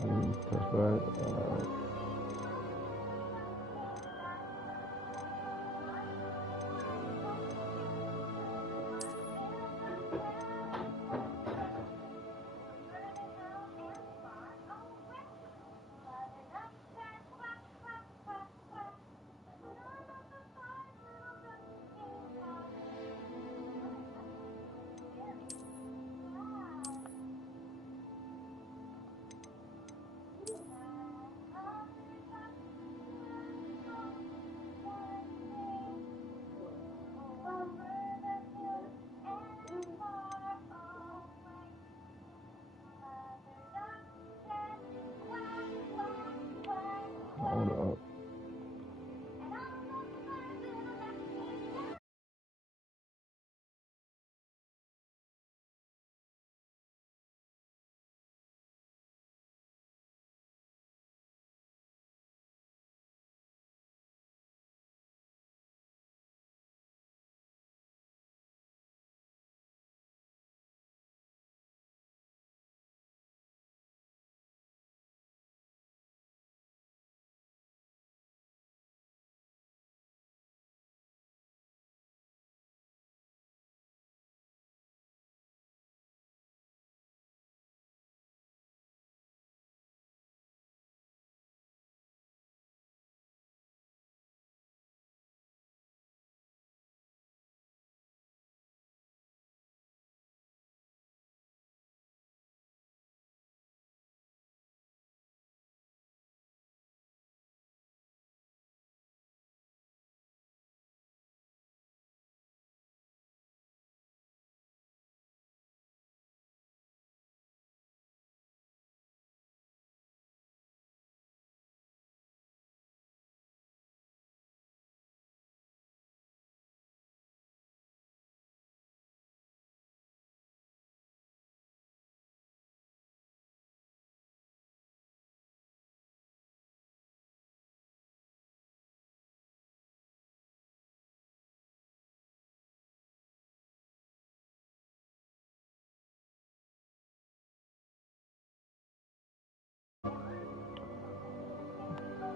Touch bud. Hold up.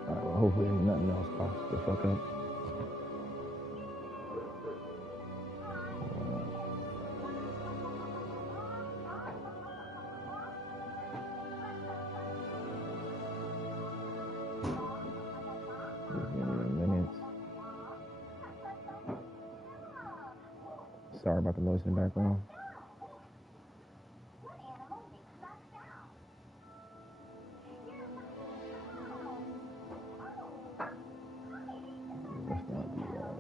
Alright, well, hopefully nothing else pops the fuck up. Just give me a minute. Sorry about the noise in the background. Let's not do that.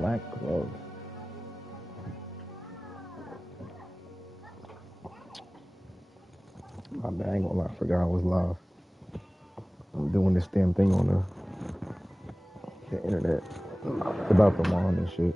Black gloves. My bad, I ain't gonna lie, I forgot I was live. I'm doing this damn thing on the internet about the wand and shit.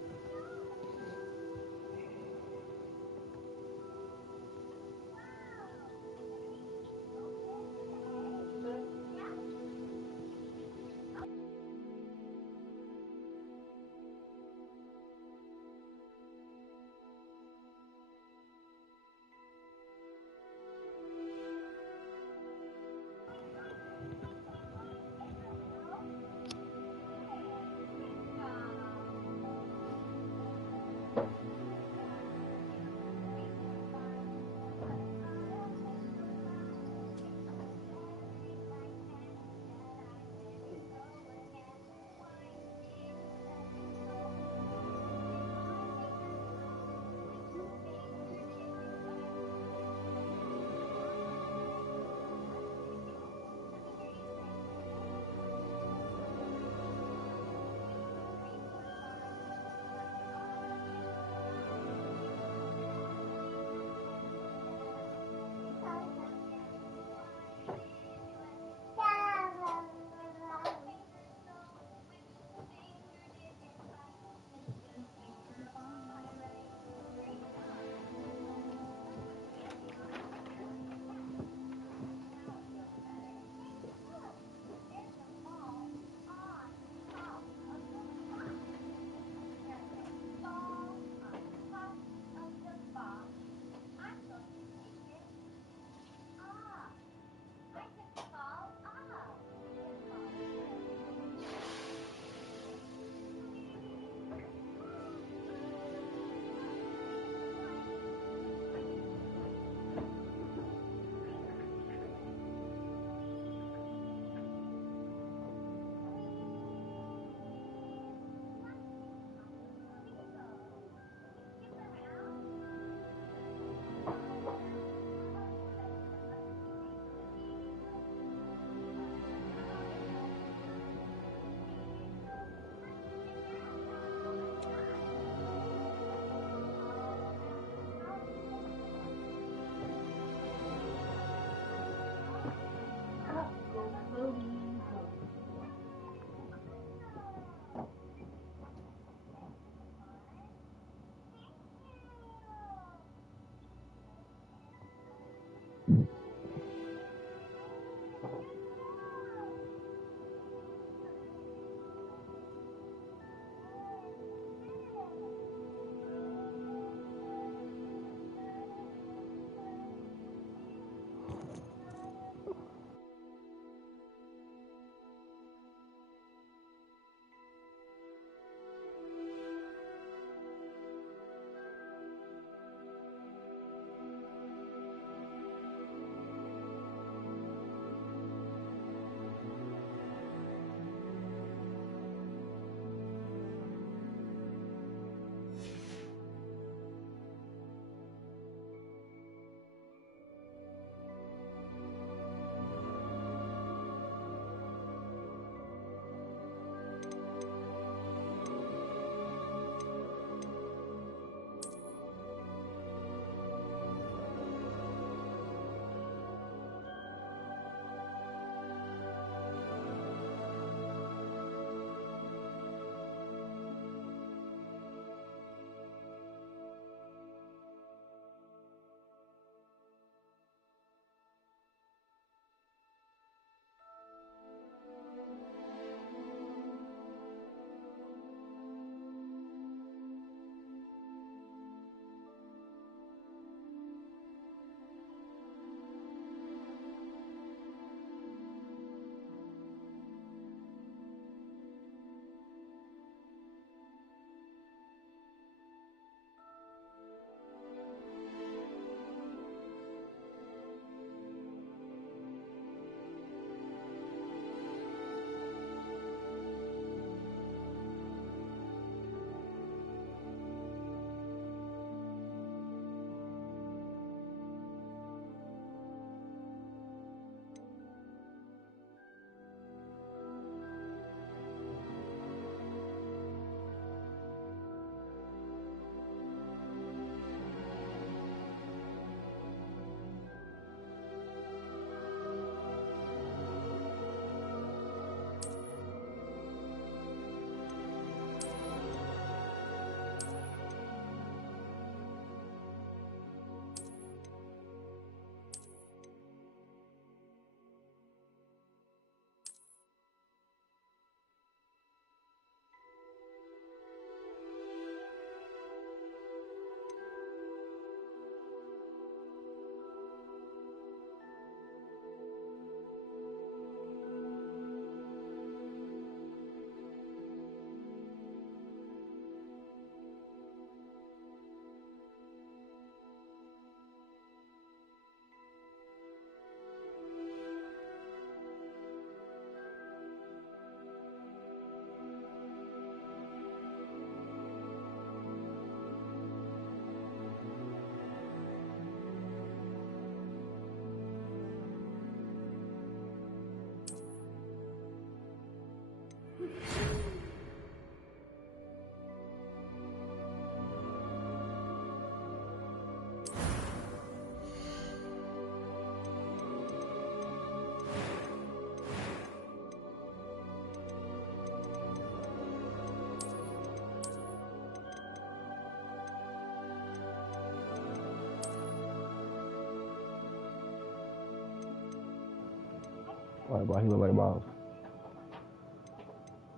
Like, but he look like Bob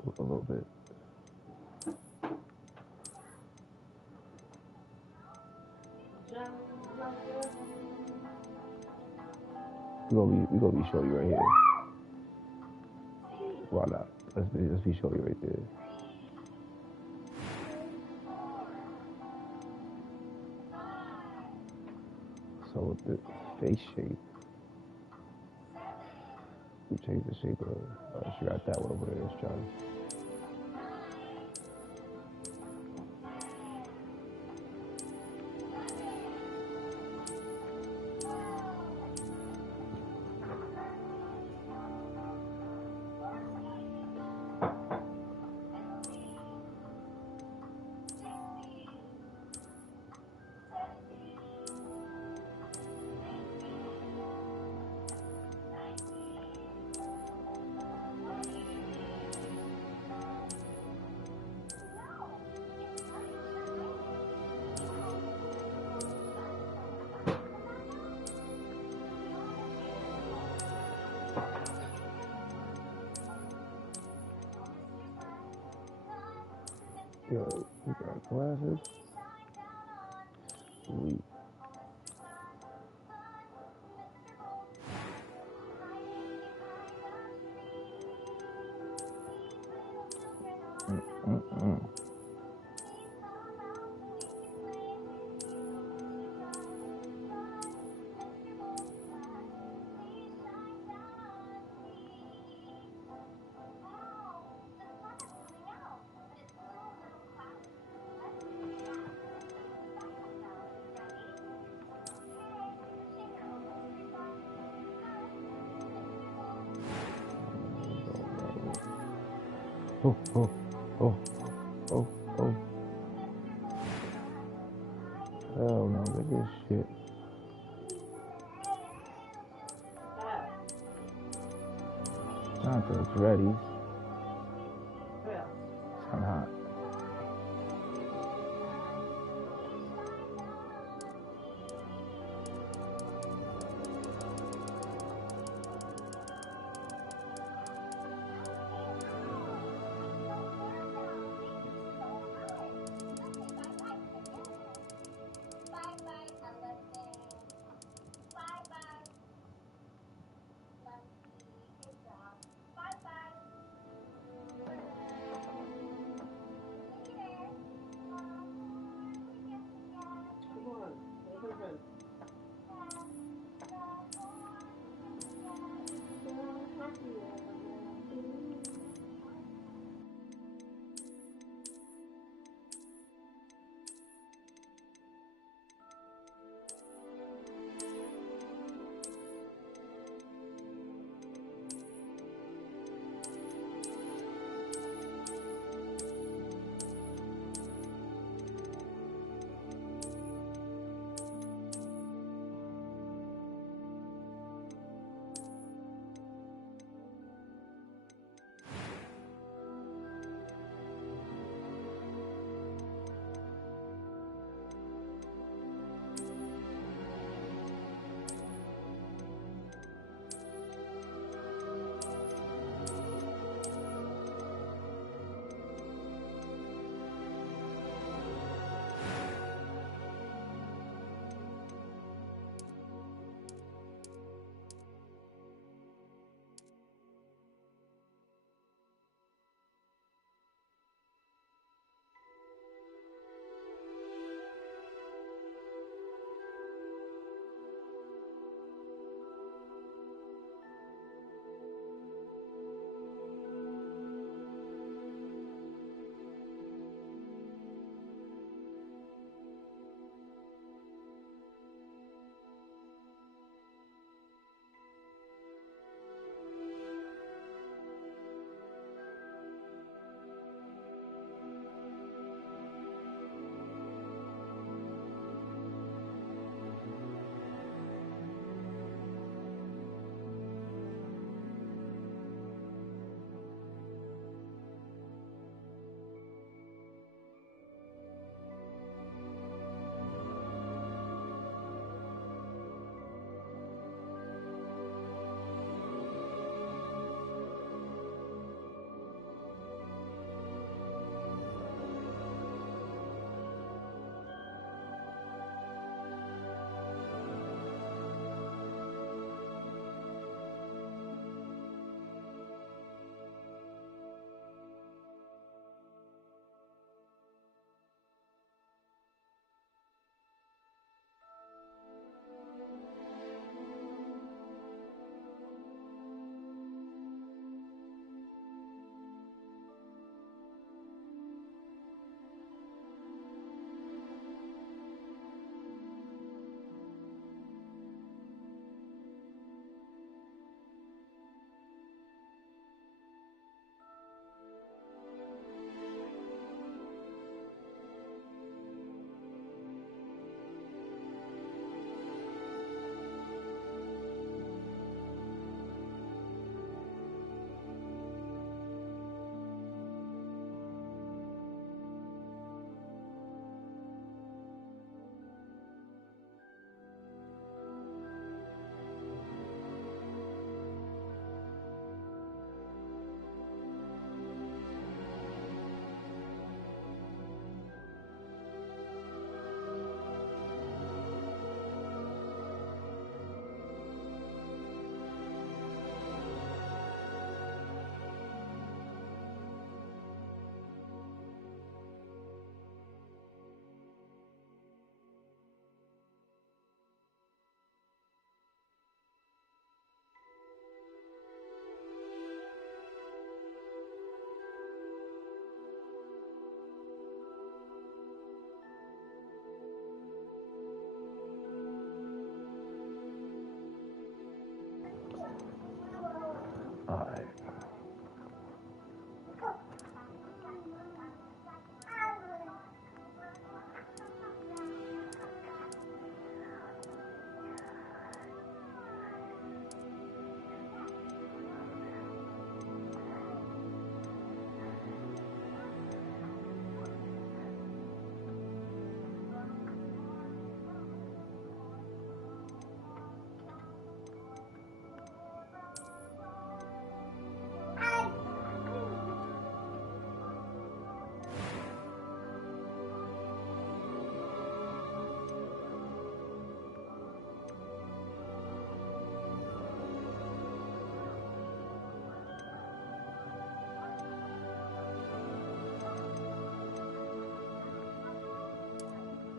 a little bit. We gonna be show you right here. Why not? Let's be show you right there. So with the face shape, we change the shape of. She got that one over there. Let's try. Yo, we got glasses. Sweet. Mm-mm-mm. Oh, oh, oh, oh, oh. Hell no, look at this shit. Not that it's ready. It's kind of hot.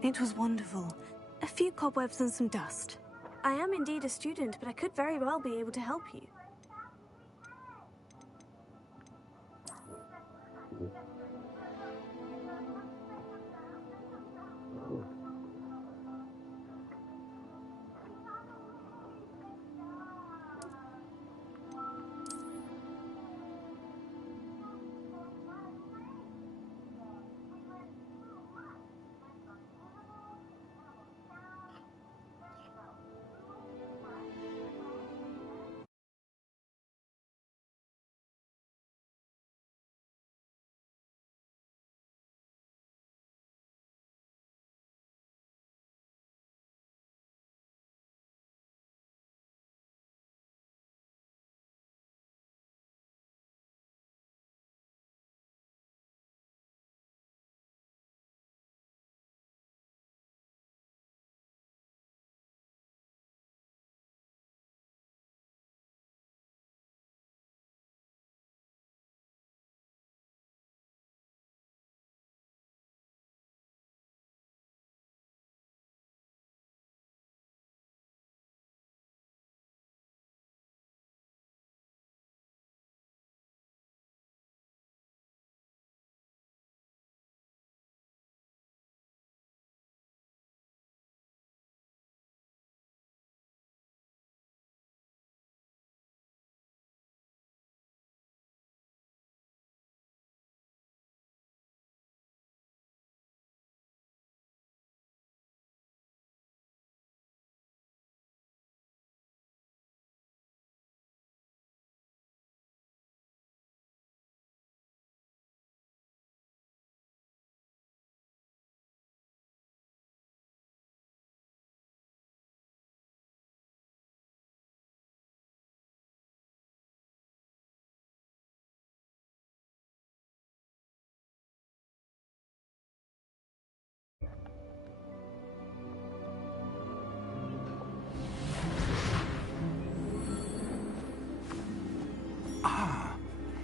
It was wonderful. A few cobwebs and some dust. I am indeed a student, but I could very well be able to help you.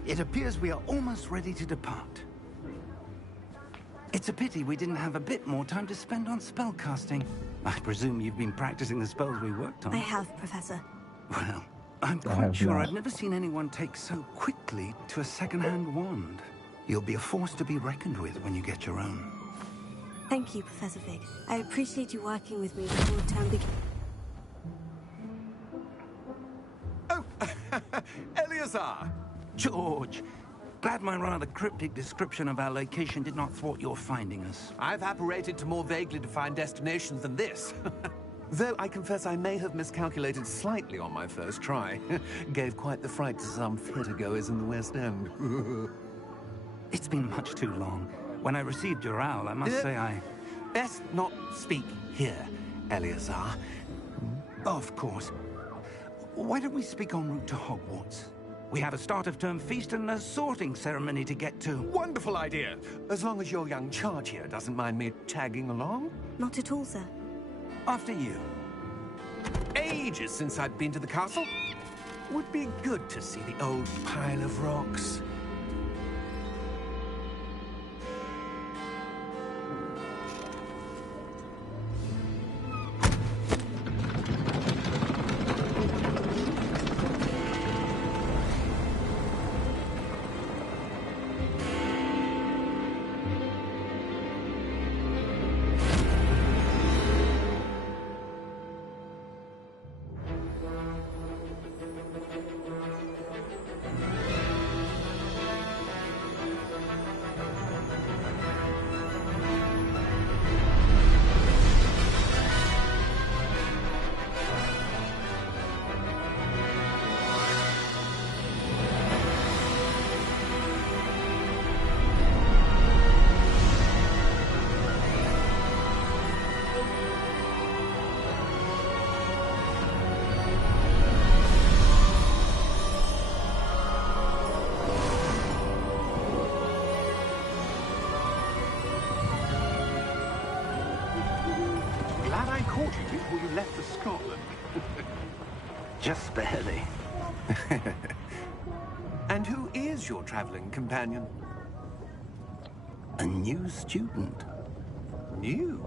It appears we are almost ready to depart. It's a pity we didn't have a bit more time to spend on spellcasting. I presume you've been practicing the spells we worked on. I have, Professor. Well, I'm quite sure I've never seen anyone take so quickly to a second-hand wand. You'll be a force to be reckoned with when you get your own. Thank you, Professor Fig. I appreciate you working with me before the term begins. Oh, Eleazar! George, glad my rather cryptic description of our location did not thwart your finding us. I've apparated to more vaguely defined destinations than this. Though I confess I may have miscalculated slightly on my first try. Gave quite the fright to some theatre-goers in the West End. It's been much too long. When I received your owl, I must say I... Best not speak here, Eleazar. Of course. Why don't we speak en route to Hogwarts? We have a start-of-term feast and a sorting ceremony to get to. Wonderful idea! As long as your young charge here doesn't mind me tagging along. Not at all, sir. After you. Ages since I'd been to the castle. Would be good to see the old pile of rocks. Caught you before you left for Scotland. Just barely. And who is your traveling companion? A new student. New?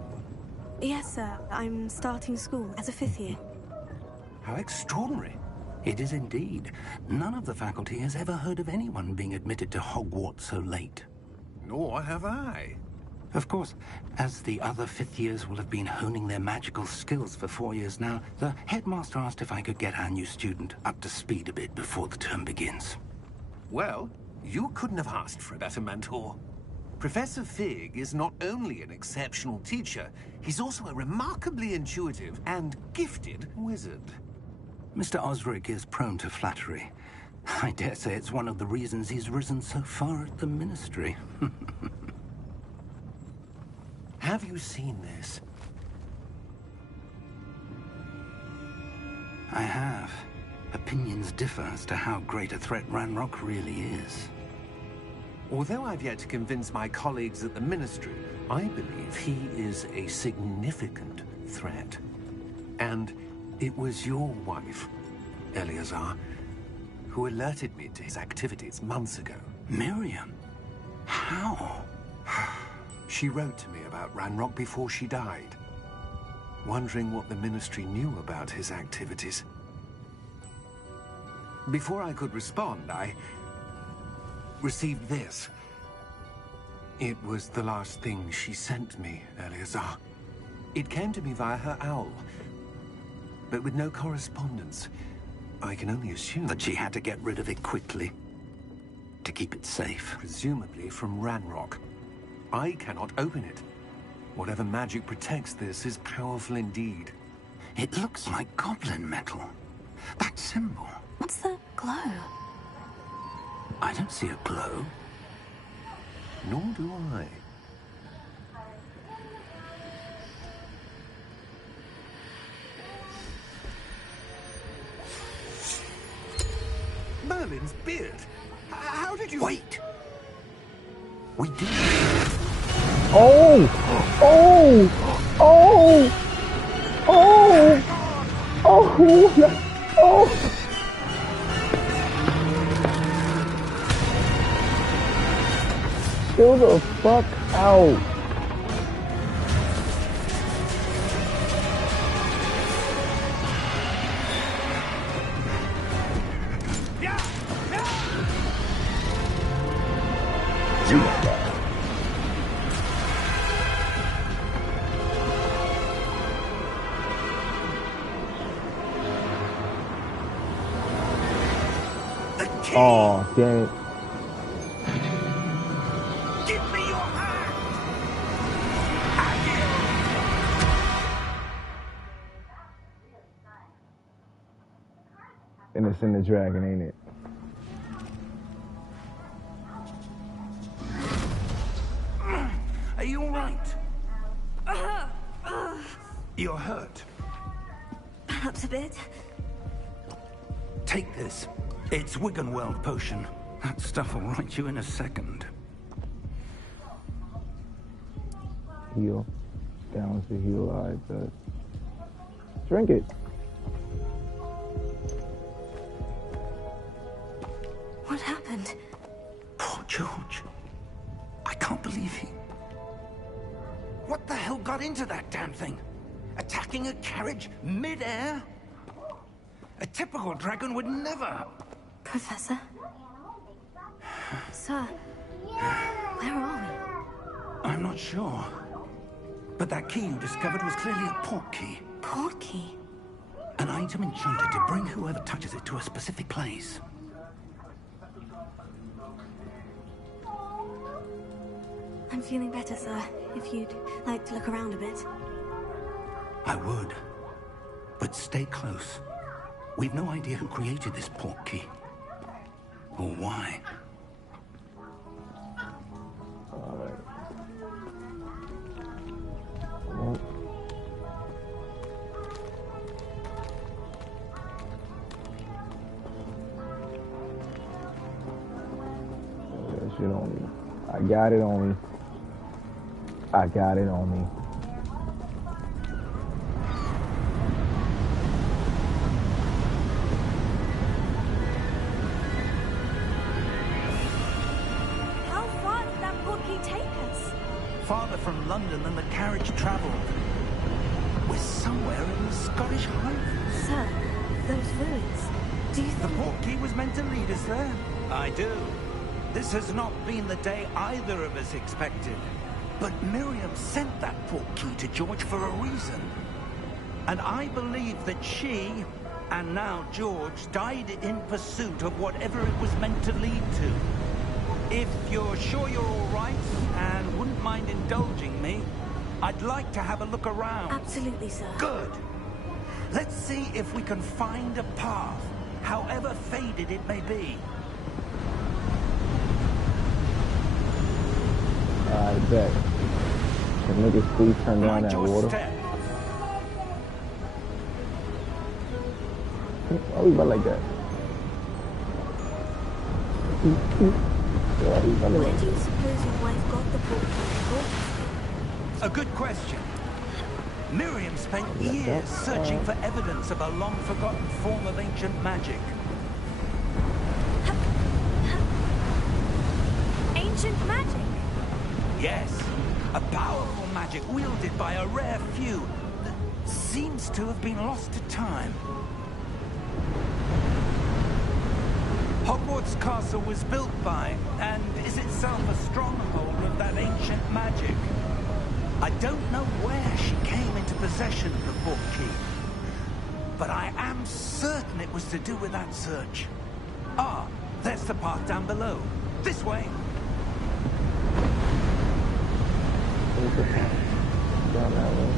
Yes, sir. I'm starting school as a 5th year. How extraordinary. It is indeed. None of the faculty has ever heard of anyone being admitted to Hogwarts so late. Nor have I. Of course, as the other 5th years will have been honing their magical skills for 4 years now, the headmaster asked if I could get our new student up to speed a bit before the term begins. Well, you couldn't have asked for a better mentor. Professor Fig is not only an exceptional teacher, he's also a remarkably intuitive and gifted wizard. Mr. Osric is prone to flattery. I dare say it's one of the reasons he's risen so far at the Ministry. Have you seen this? I have. Opinions differ as to how great a threat Ranrock really is. Although I've yet to convince my colleagues at the Ministry, I believe he is a significant threat. And it was your wife, Eleazar, who alerted me to his activities months ago. Miriam? How? She wrote to me about Ranrock before she died, wondering what the Ministry knew about his activities. Before I could respond, I received this. It was the last thing she sent me, Eleazar. It came to me via her owl, but with no correspondence. I can only assume That she had to get rid of it quickly, to keep it safe. presumably from Ranrock. I cannot open it. Whatever magic protects this is powerful indeed. It looks like goblin metal. That symbol. What's the glow? I don't see a glow. Nor do I. Merlin's beard. How did you... Wait! We did. Oh! Oh! Oh! Oh! Oh! Oh! Chill the fuck out. Oh, dang it. Give me your hand! And it's in the dragon, ain't it? Are you all right? You're hurt. Perhaps a bit. Take this. It's Wiggenweld potion. That stuff will right you in a second. Heal. Balance the heal. Alright, but drink it. What happened? Poor George. I can't believe he... What the hell got into that damn thing? Attacking a carriage mid-air? A typical dragon would never... Professor? Sir, where are we? I'm not sure. But that key you discovered was clearly a port key. Port key? An item enchanted to bring whoever touches it to a specific place. I'm feeling better, sir. If you'd like to look around a bit. I would. But stay close. We've no idea who created this port key. Or why. Alright. Well, that shit on me. I got it on me. I got it on me. How far did that port key take us? Farther from London than the carriage traveled. somewhere in the Scottish Highlands. Sir, those ruins. Do you The think... portkey was meant to lead us there? I do. This has not been the day either of us expected. But Miriam sent that portkey to George for a reason. And I believe that she, and now George, died in pursuit of whatever it was meant to lead to. If you're sure you're all right, and wouldn't mind indulging me, I'd like to have a look around. Absolutely, sir. Good. Let's see if we can find a path, however faded it may be. I bet. Can niggas please turn down Mind that your water? step. Why we run like that? Why we running Where like do you suppose your wife got the portkey? A good question. Miriam spent years searching for evidence of a long-forgotten form of ancient magic. Ancient magic? Yes, a powerful magic wielded by a rare few that seems to have been lost to time. Hogwarts Castle was built by, and is itself a stronghold of that ancient magic. I don't know where she came into possession of the portkey, but I am certain it was to do with that search. Ah, there's the path down below. This way. down that way?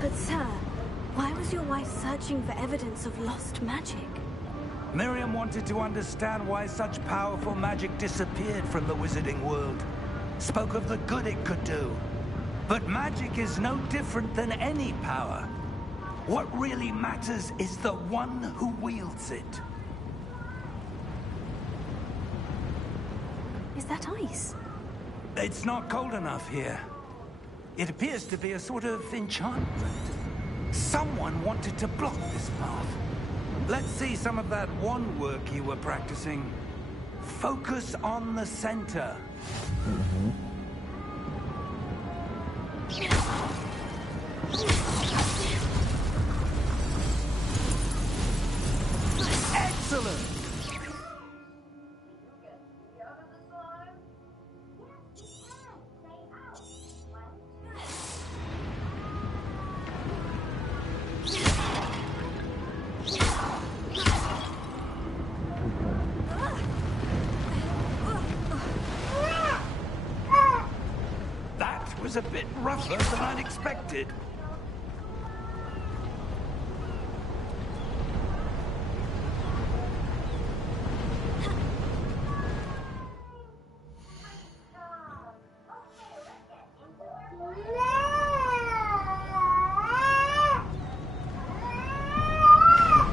But sir, why was your wife searching for evidence of lost magic? Miriam wanted to understand why such powerful magic disappeared from the wizarding world. Spoke of the good it could do. But magic is no different than any power. What really matters is the one who wields it. Is that ice? It's not cold enough here. It appears to be a sort of enchantment. Someone wanted to block this path. Let's see some of that wand work you were practicing. Focus on the center. Excellent! That was a bit rougher than I'd expected.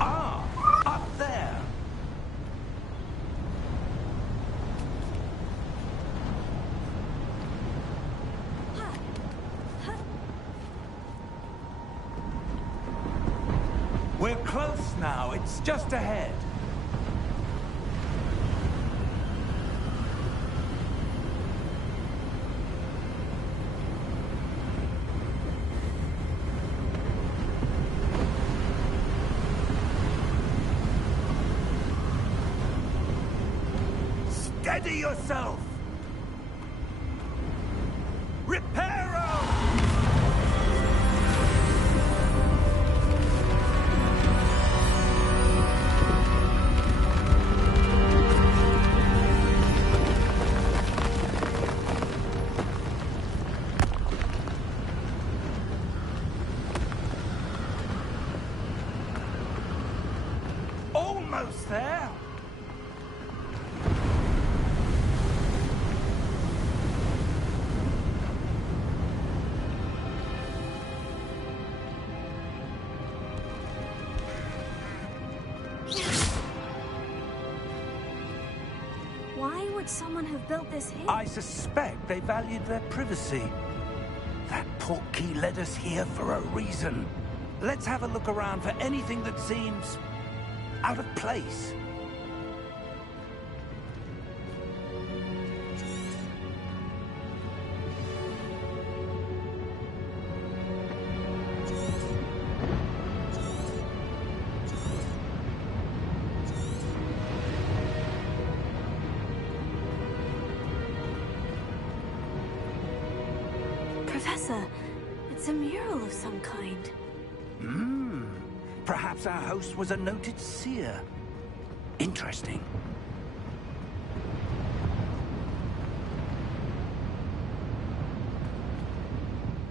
Ah, up there. We're close now. It's just ahead. Steady yourself! Reparo! Almost there! Why would someone have built this here? I suspect they valued their privacy. That portkey led us here for a reason. Let's have a look around for anything that seems out of place. journal of some kind. Perhaps our host was a noted seer. Interesting.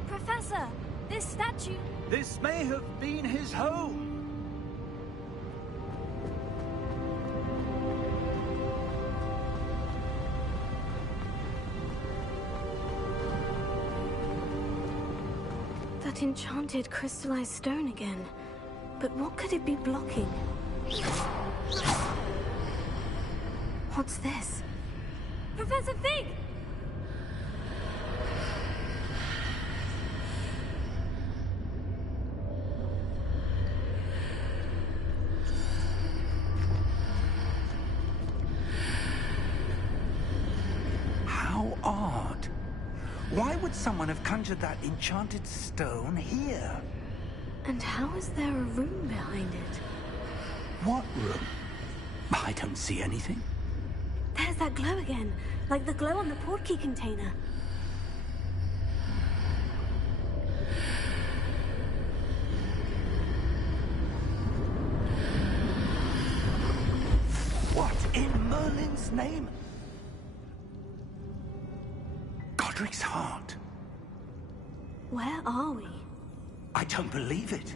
Professor, this statue... This may have been his home. That enchanted crystallized stone again. But what could it be blocking? What's this? Professor Fig! How odd. Why would someone have conjured that enchanted stone here? And how is there a room behind it? What room? I don't see anything. There's that glow again, like the glow on the portkey container. What in Merlin's name? Godric's heart. Where are we? I don't believe it.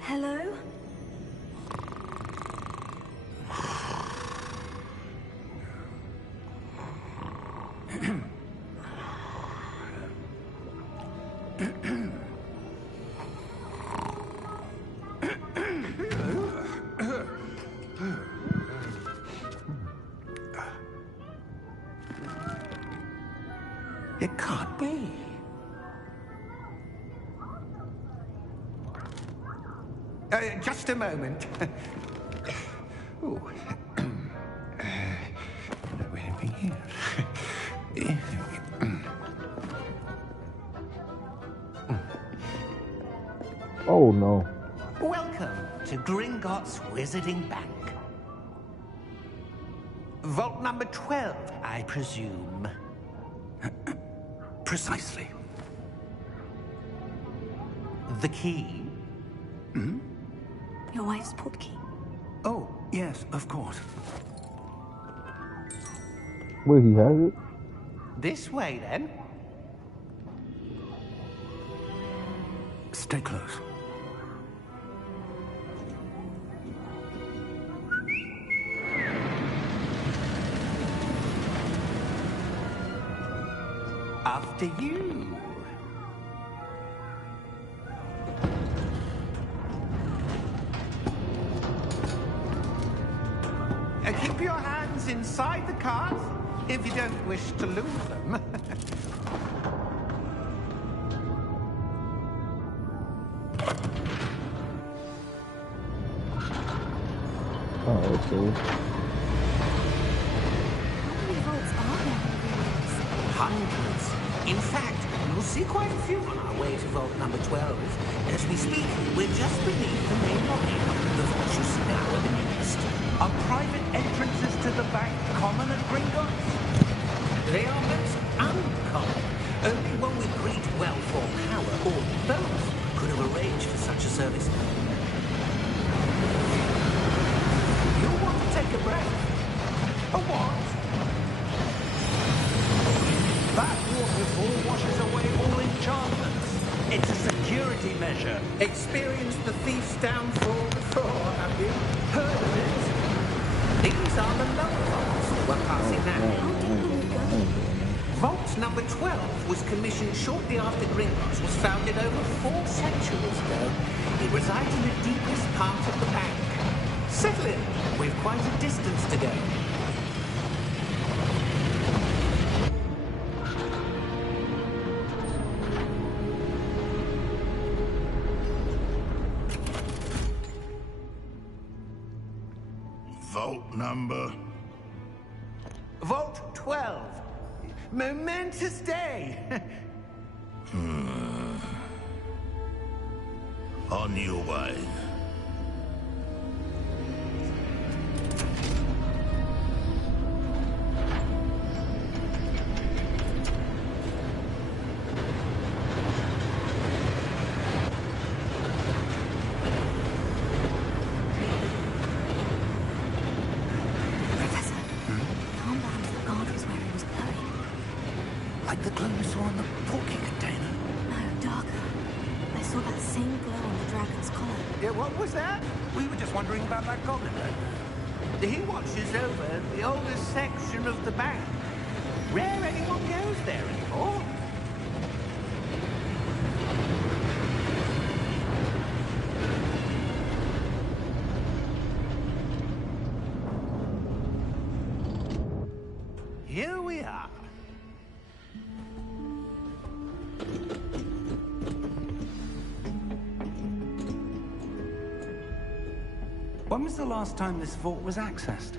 Hello? It can't be. Just a moment. Ooh. Where are we here? Oh no. Welcome to Gringotts Wizarding Bank. Vault number 12, I presume. Precisely. The key? Your wife's portkey. Oh, yes, of course. Wait, he has it? This way, then. Stay close. After you. Keep your hands inside the cart if you don't wish to lose them. Oh, okay. How many vaults are there in Gringotts? Hundreds. In fact, you'll see quite a few on our way to vault number 12. As we speak, we're just beneath the main lobby. The vault you see now are the east. Are private entrances to the bank common at Gringotts? They are most uncommon. Only one with great wealth or power, or both, could have arranged for such a service. You'll want to take a breath. A what? That waterfall washes away all enchantments. It's a security measure. Experienced the thief's downfall before, have you? Heard of it? These are the lower vaults that we're passing now. Vault number 12 was commissioned shortly after Gringotts was founded over 4 centuries ago. It resides in the deepest part of the bank. Settle in. We've quite a distance to go. Vault number? Vault 12. Momentous day! On your way. Like the glow we saw on the porky container? No, darker. I saw that same glow on the dragon's collar. Yeah, what was that? We were just wondering about that goblin. He watches over the oldest section of the bank. Rare anyone goes there anymore. Here we are. When was the last time this vault was accessed?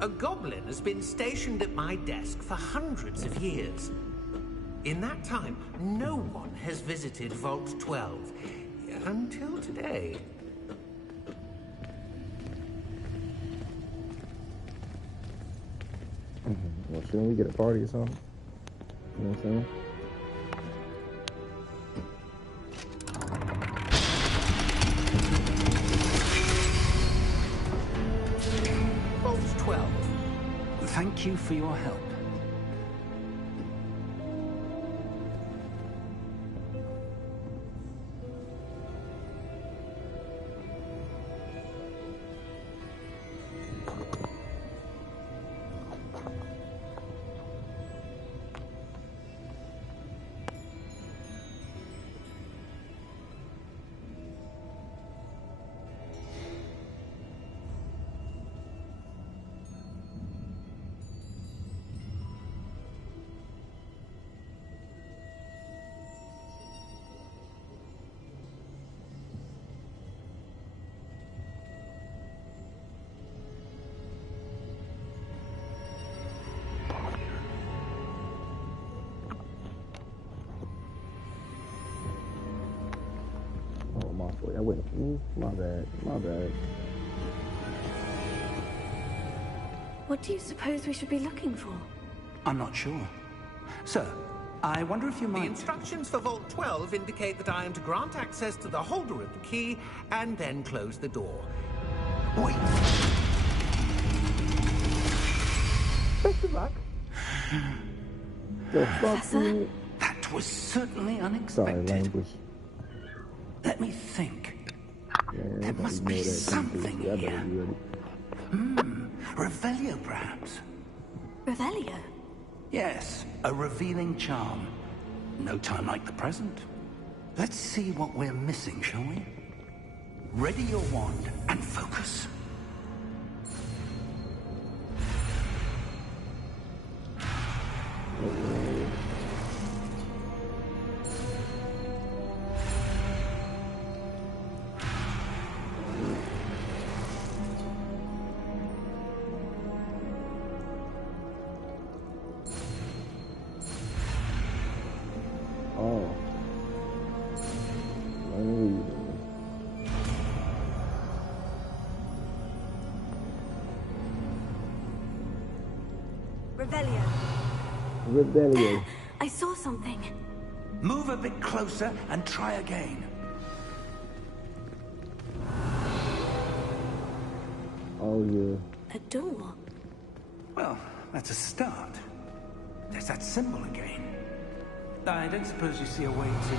A goblin has been stationed at my desk for hundreds of years. In that time, no one has visited Vault 12. Until today. Well, shouldn't we get a party or something? You know what I'm saying? Vault 12. Thank you for your help. Oh, my fault. I went. My bad. My bad. What do you suppose we should be looking for? I'm not sure. Sir, I wonder if you The might... instructions for Vault 12 indicate that I am to grant access to the holder of the key and then close the door. Wait! Best of luck. The fuck, Professor? man? That was certainly Sorry, unexpected. language. Let me think. Man, There must be something I better here. be ready. Revelio, perhaps? Revelio? Yes, a revealing charm. No time like the present. Let's see what we're missing, shall we? Ready your wand and focus. Oh. Let me read it. Revelio. Rebellion. I saw something. Move a bit closer and try again. Oh, yeah. A door. Well, that's a start. There's that symbol again. I don't suppose you see a way to...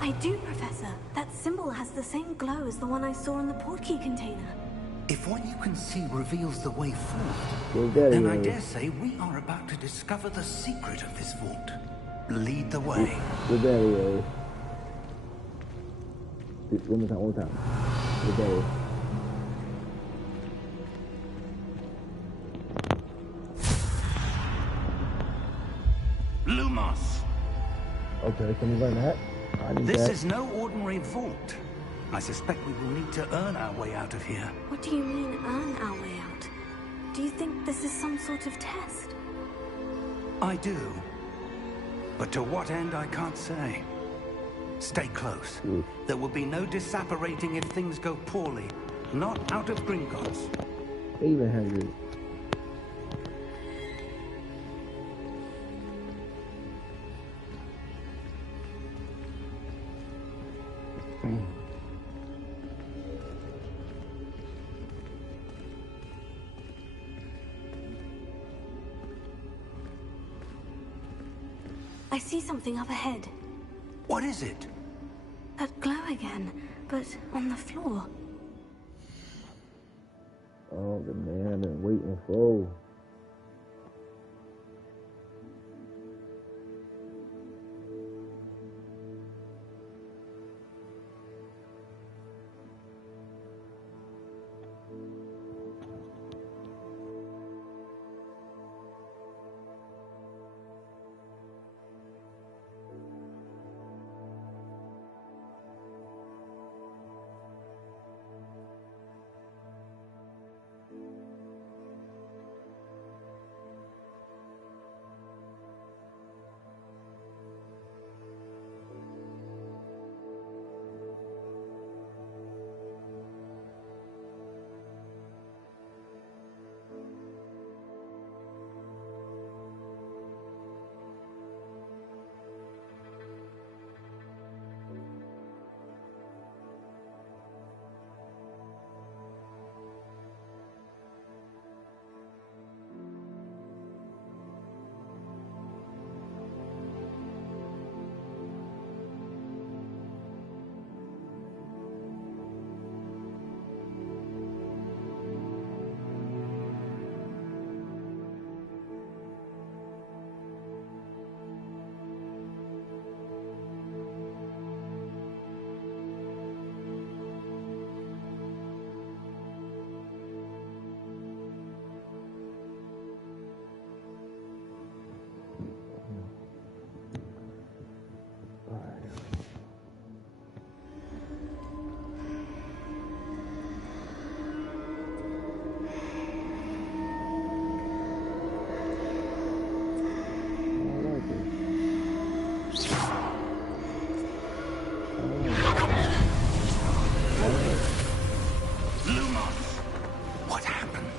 I do, Professor. That symbol has the same glow as the one I saw in the portkey container. If what you can see reveals the way forward, Rebellion. then I dare say we are about to discover the secret of this vault. Lead the way. Rebellion. One more time. Rebellion. Lumos! Okay, can we learn that? I need This that. is no ordinary vault. I suspect we will need to earn our way out of here. What do you mean, earn our way out? Do you think this is some sort of test? I do. But to what end, I can't say. Stay close. There will be no disapparating if things go poorly. Not out of Gringotts. Even Henry. I see something up ahead. What is it? That glow again, but on the floor. Oh, the man I've been waiting for.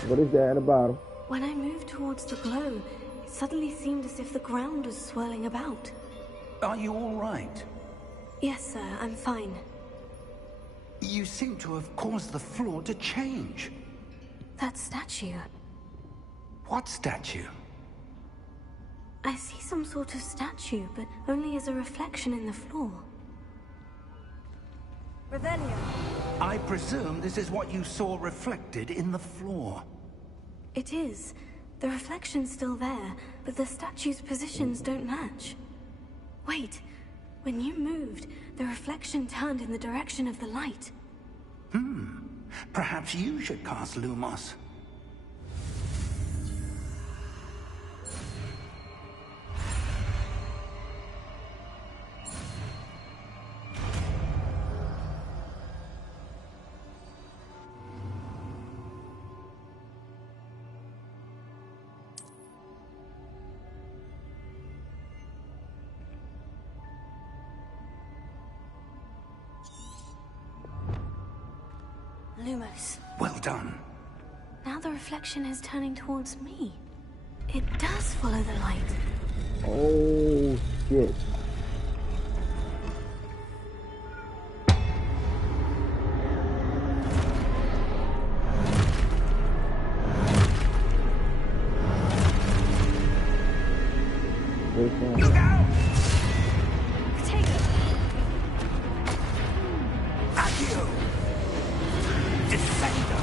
What is that at the bottom? When I moved towards the glow, it suddenly seemed as if the ground was swirling about. Are you all right? Yes, sir, I'm fine. You seem to have caused the floor to change. That statue. What statue? I see some sort of statue, but only as a reflection in the floor. Revelio. I presume this is what you saw reflected in the floor. It is. The reflection's still there, but the statue's positions don't match. Wait. When you moved, the reflection turned in the direction of the light. Perhaps you should cast Lumos. Lumos. Well done. Now the reflection is turning towards me. It does follow the light. Oh, shit. Look out! Take it. Accio! Descendo!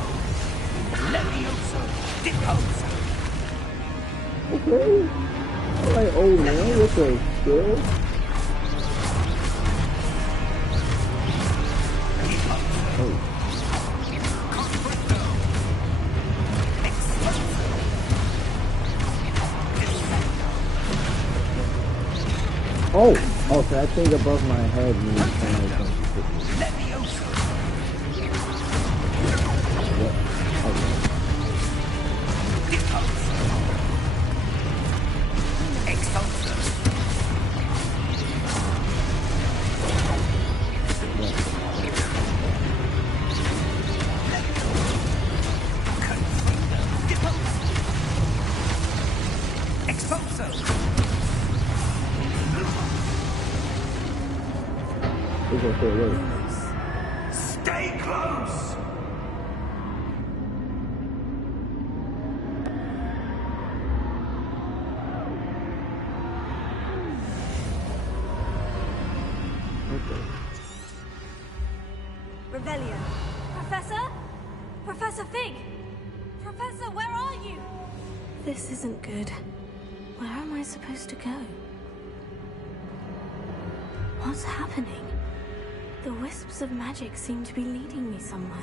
Levioso! Deposa! Okay. I'm like, oh man, what's a skill? Oh. Oh, so that thing above my head means something. Levioso! Yep. Okay. Deposa! Exalta! It's gonna stay away. Stay close! Okay. Revelio. Professor? Professor Fig! Professor, where are you? This isn't good. Where am I supposed to go? What's happening? The wisps of magic seem to be leading me somewhere.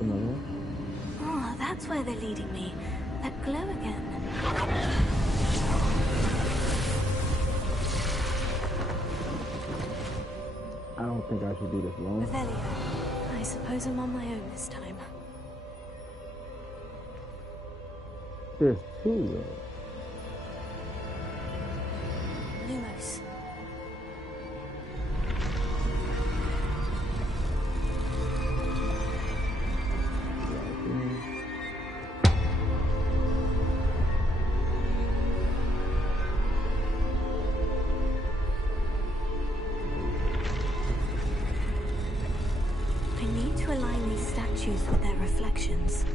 Another one? Oh, that's where they're leading me. That glow again. I don't think I should do this alone. Revelio. I suppose I'm on my own this time. There's two though. Lumos. I need to align these statues with their reflections.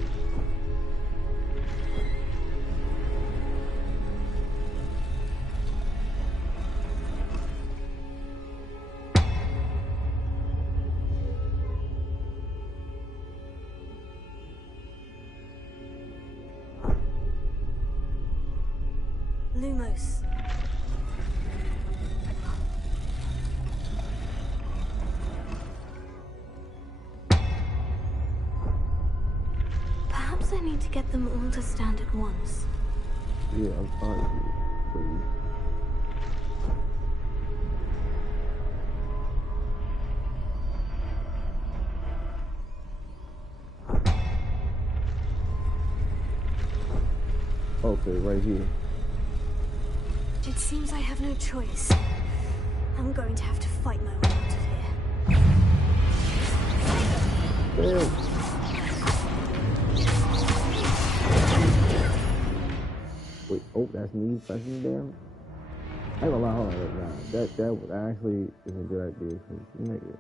Lumos. Perhaps I need to get them all to stand at once. Yeah, I'm sorry. Please. Okay, right here. It seems I have no choice. I'm going to have to fight my way out of here. Damn. Wait, oh, that's me pressing down? I ain't gonna lie, hold on, wait, nah. That actually is a good idea, cause nigga.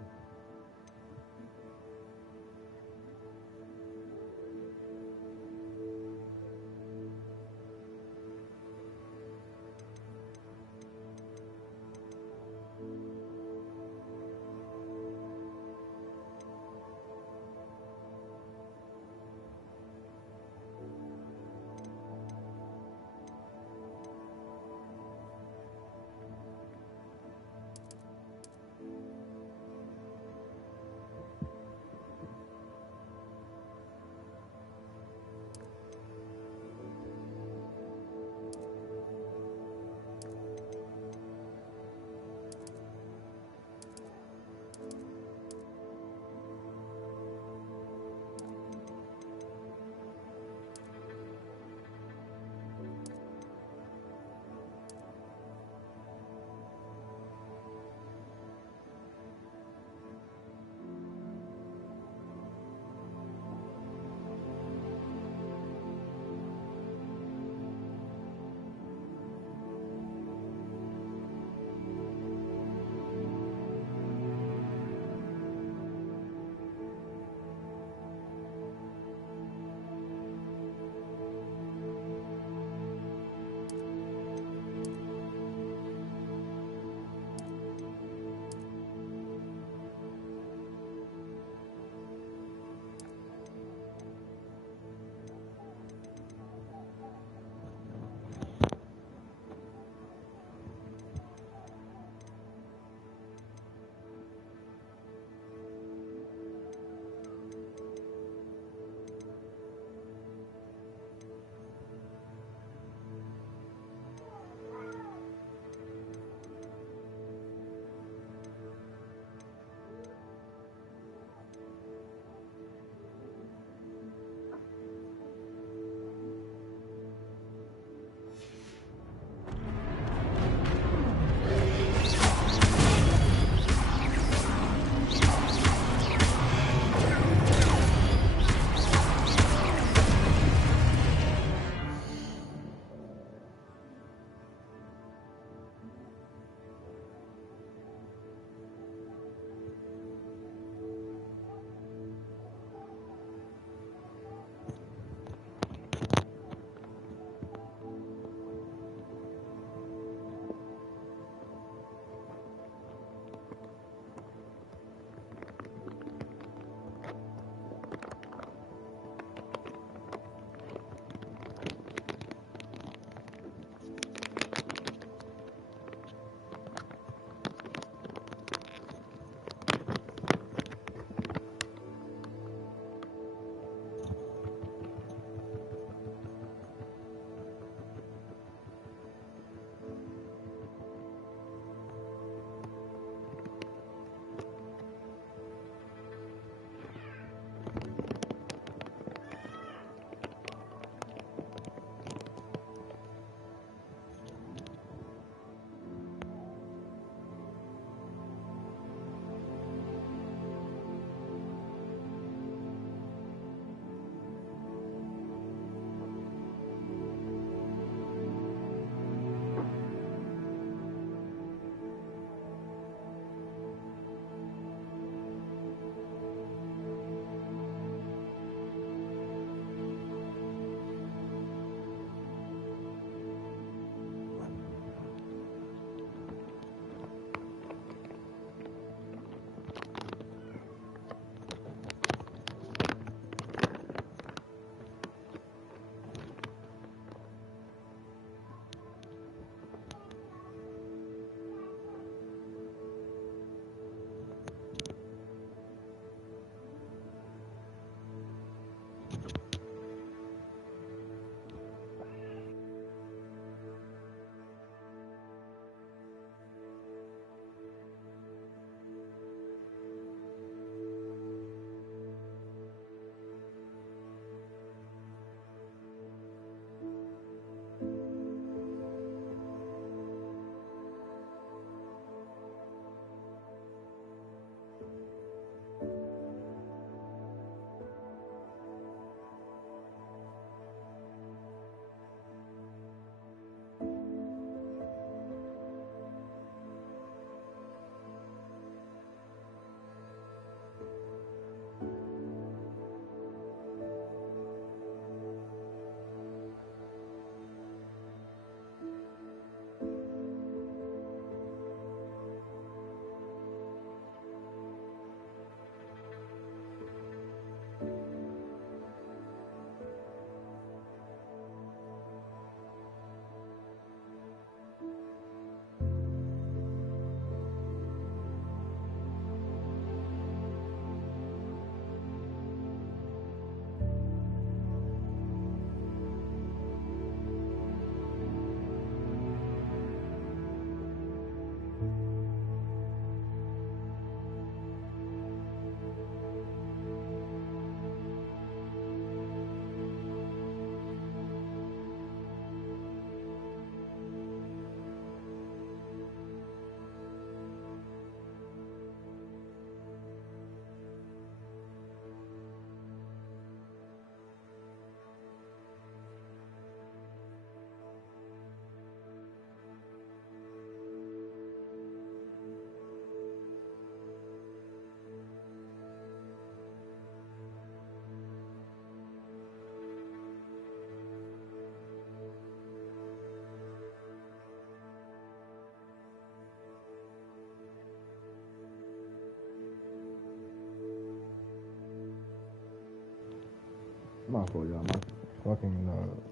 My fault, y'all. My fucking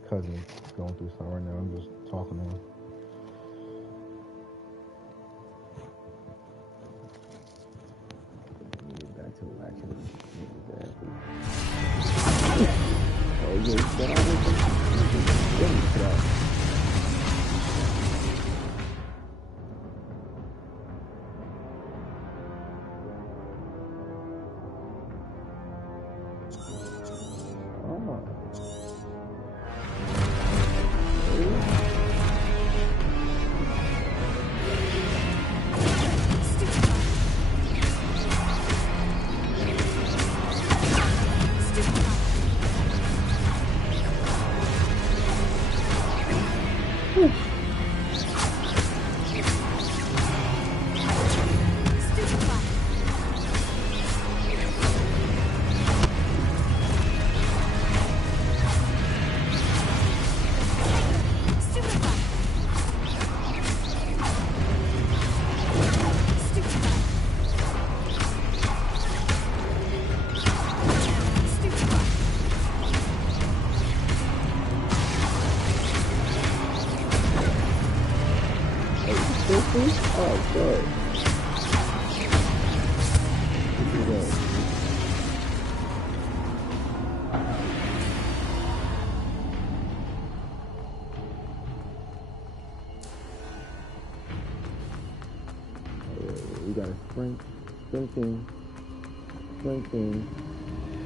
cousin going through something right now. I'm just talking to him. Get back to the action. Oh, yeah, get out of here. Oh, good. We got a sprinting,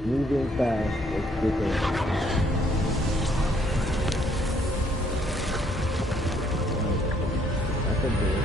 moving fast, or quicker. That's a good.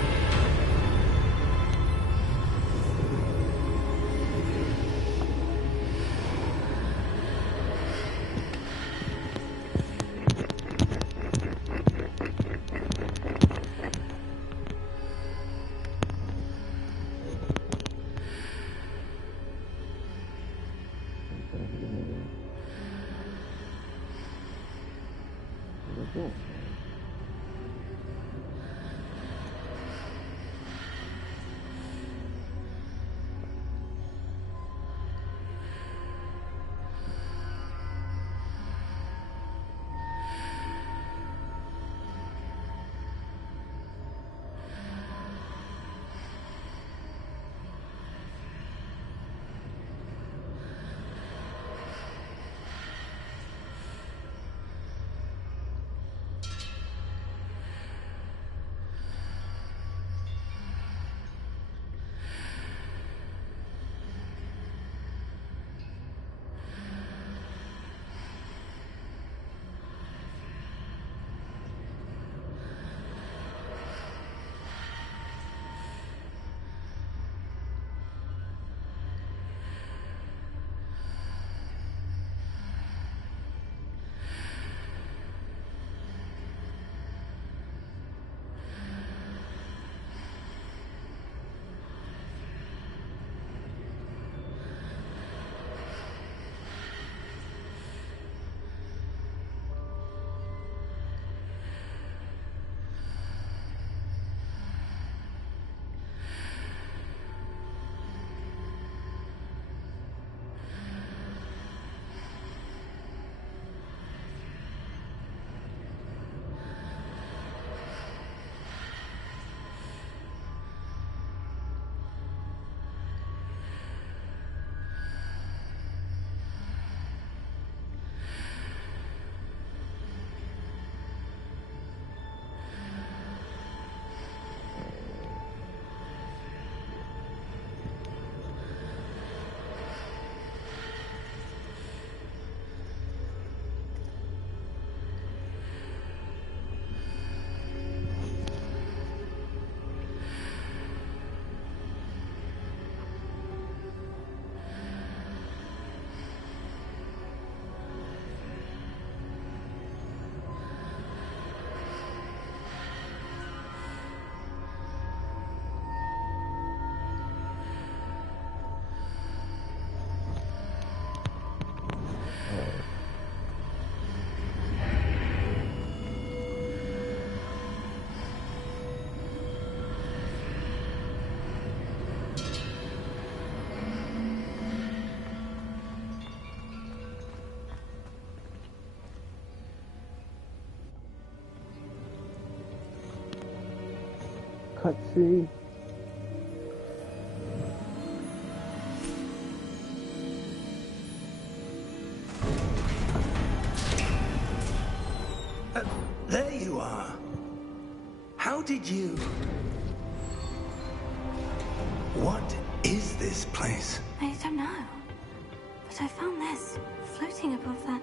cutscene. There you are. How did you... What is this place? I don't know. But I found this floating above that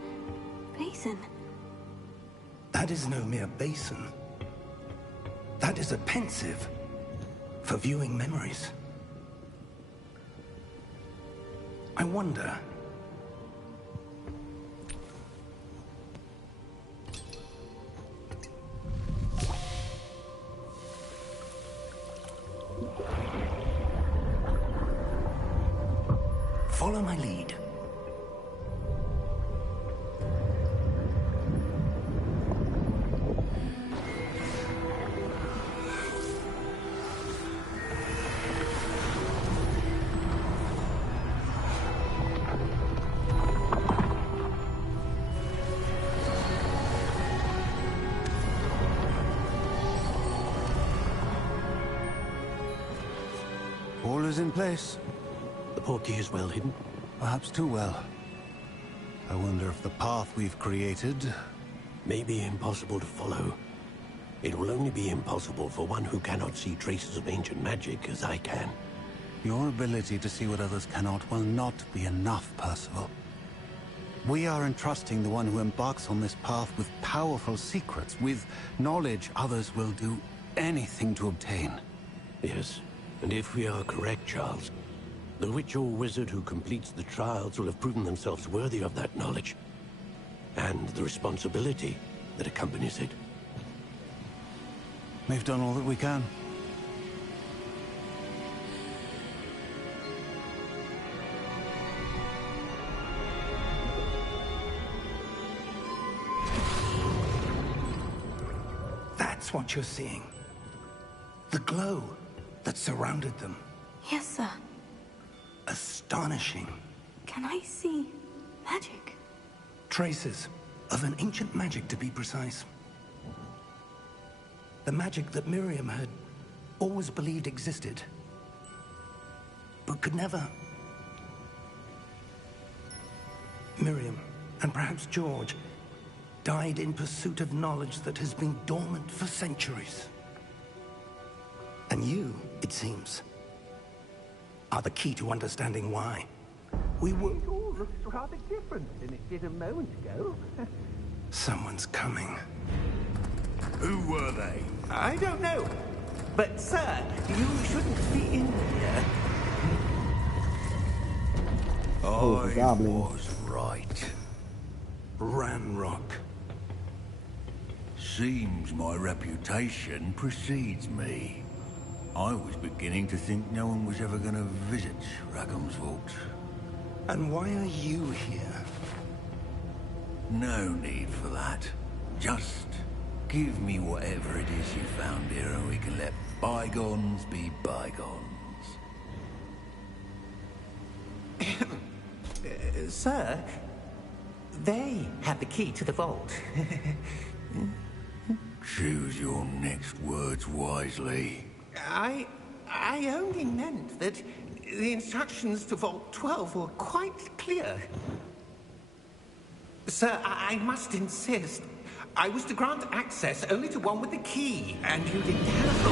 basin. That is no mere basin. That is a pensive for viewing memories. I wonder... Follow my lead. All is in place. The portkey is well hidden. Perhaps too well. I wonder if the path we've created... May be impossible to follow. It will only be impossible for one who cannot see traces of ancient magic as I can. Your ability to see what others cannot will not be enough, Percival. We are entrusting the one who embarks on this path with powerful secrets, with knowledge others will do anything to obtain. Yes, and if we are correct, Charles, the witch or wizard who completes the trials will have proven themselves worthy of that knowledge, and the responsibility that accompanies it. We've done all that we can. That's what you're seeing. The glow that surrounded them. Yes, sir. Astonishing. Can I see magic? Traces of an ancient magic, to be precise. The magic that Miriam had always believed existed, but could never. Miriam, and perhaps George, died in pursuit of knowledge that has been dormant for centuries. And you, it seems, are the key to understanding why. We were... It all looks rather different than it did a moment ago. Someone's coming. Who were they? I don't know. But, sir, you shouldn't be in here. Oh, I goblins. was right. Ranrock. Seems my reputation precedes me. I was beginning to think no one was ever going to visit Rackham's vault. And why are you here? No need for that. Just give me whatever it is you found here and we can let bygones be bygones. Sir, they have the key to the vault. Choose your next words wisely. I only meant that the instructions to Vault 12 were quite clear. Sir, I must insist. I was to grant access only to one with the key, and you didn't have...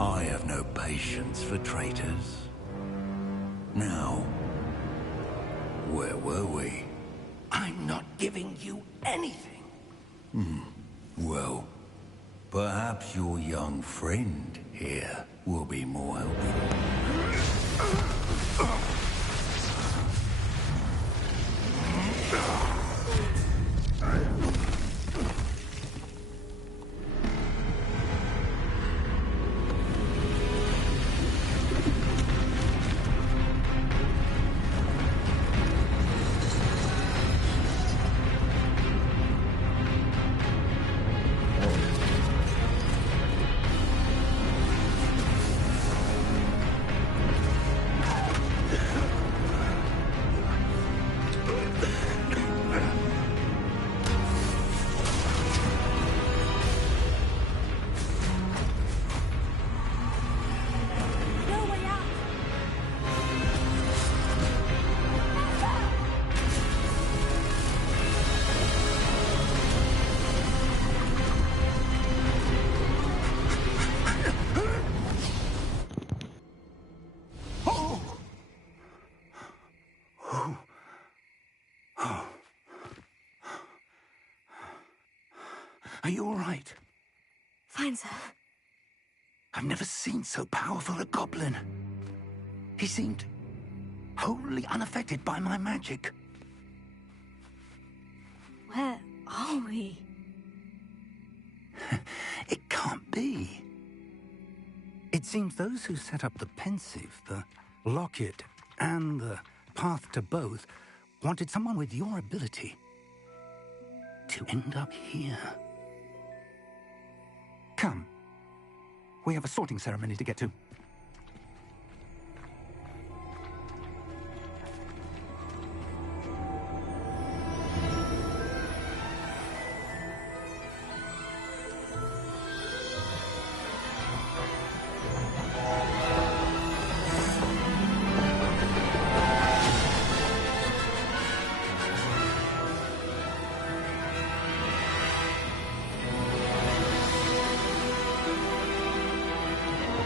I have no patience for traitors. Now, where were we? I'm not giving you anything. Well, perhaps your young friend here will be more helpful. Are you all right? Fine, sir. I've never seen so powerful a goblin. He seemed wholly unaffected by my magic. Where are we? It can't be. It seems those who set up the pensive, the locket, and the path to both wanted someone with your ability to end up here. Come. We have a sorting ceremony to get to.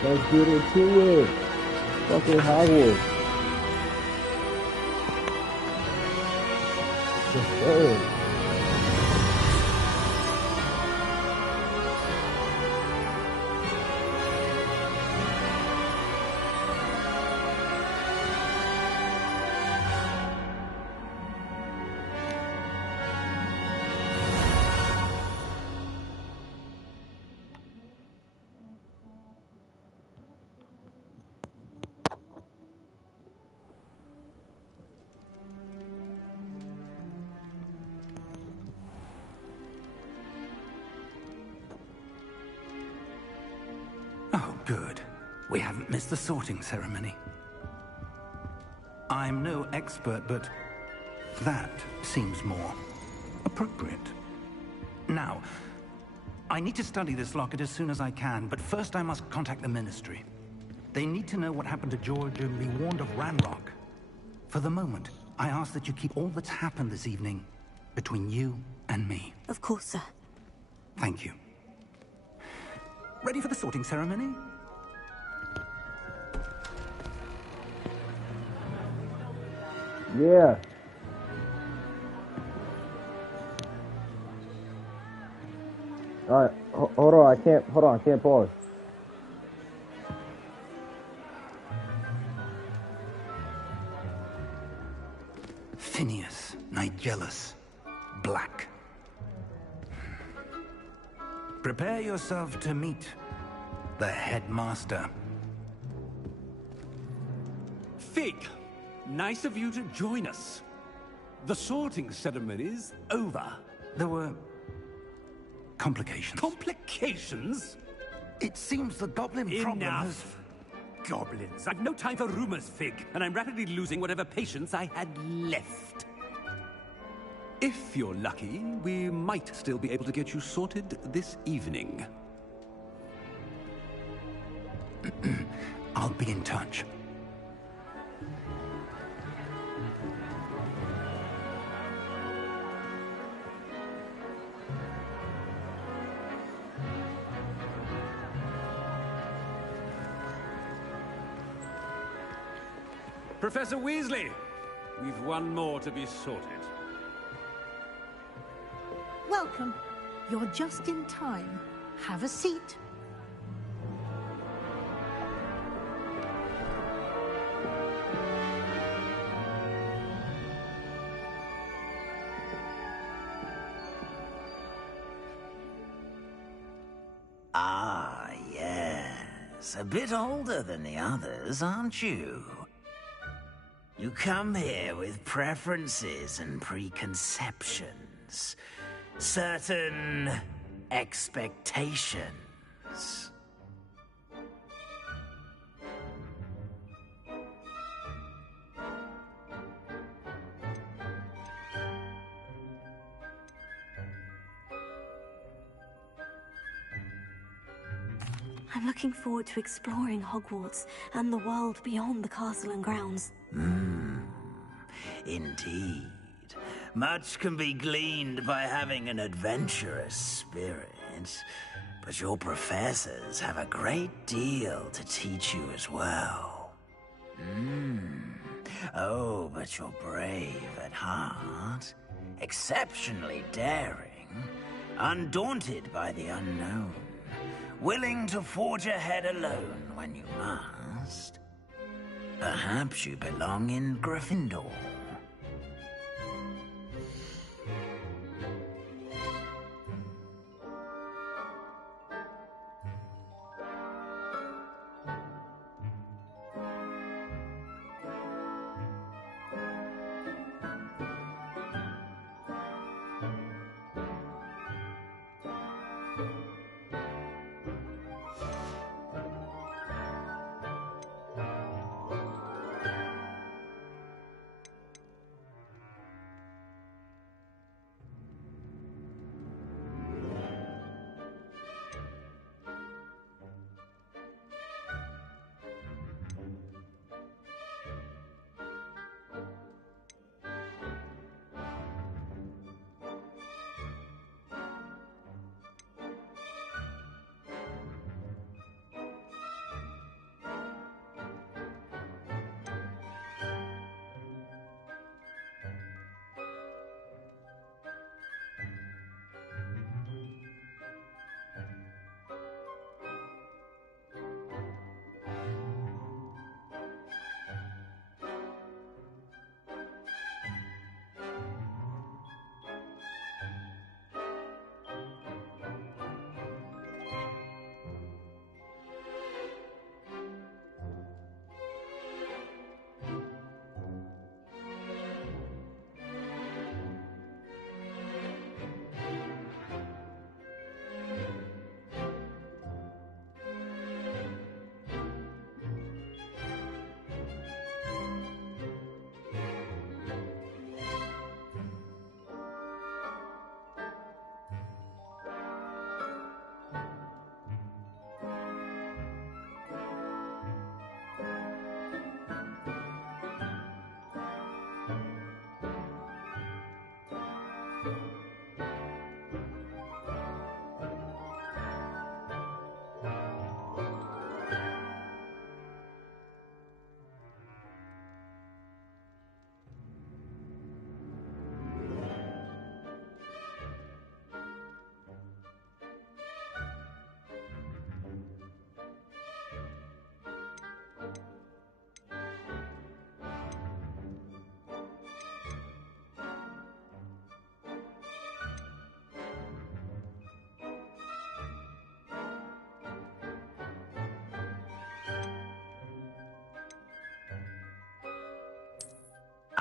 Let's get into it. Fucking Hogwarts. Yes, sir. Oh, good. We haven't missed the sorting ceremony. I'm no expert, but that seems more appropriate. Now, I need to study this locket as soon as I can, but first I must contact the Ministry. They need to know what happened to George and be warned of Ranrock. For the moment, I ask that you keep all that's happened this evening between you and me. Of course, sir. Thank you. Ready for the sorting ceremony? Yeah. All right. Hold on. I can't pause. Phineas, Nigellus, Black. Prepare yourself to meet the headmaster. Fig, nice of you to join us. The sorting ceremony's over. There were complications. Complications? It seems the goblin problem has... Enough. Goblins. I've no time for rumors, Fig, and I'm rapidly losing whatever patience I had left. If you're lucky, we might still be able to get you sorted this evening. I'll be in touch. Professor Weasley, we've one more to be sorted. Welcome. You're just in time. Have a seat. Ah, yes. A bit older than the others, aren't you? You come here with preferences and preconceptions. Certain expectations. I'm looking forward to exploring Hogwarts and the world beyond the castle and grounds. Indeed. Much can be gleaned by having an adventurous spirit, but your professors have a great deal to teach you as well. Oh, but you're brave at heart, exceptionally daring, undaunted by the unknown, willing to forge ahead alone when you must. Perhaps you belong in Gryffindor.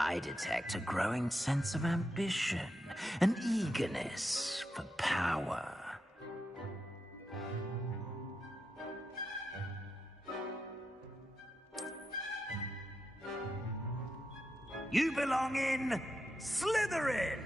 I detect a growing sense of ambition, an eagerness for power. You belong in Slytherin!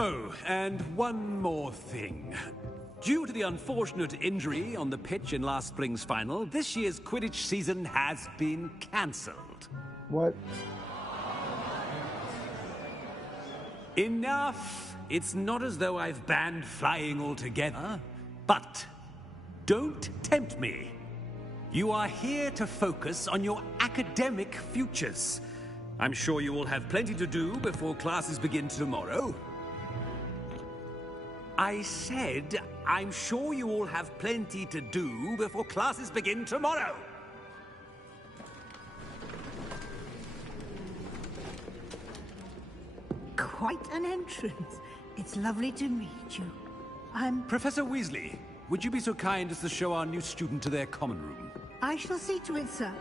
Oh, and one more thing. Due to the unfortunate injury on the pitch in last spring's final, this year's Quidditch season has been cancelled. What? Enough! It's not as though I've banned flying altogether. But don't tempt me. You are here to focus on your academic futures. I'm sure you will have plenty to do before classes begin tomorrow. I said, I'm sure you all have plenty to do before classes begin tomorrow. Quite an entrance. It's lovely to meet you. I'm... Professor Weasley, would you be so kind as to show our new student to their common room? I shall see to it, sir.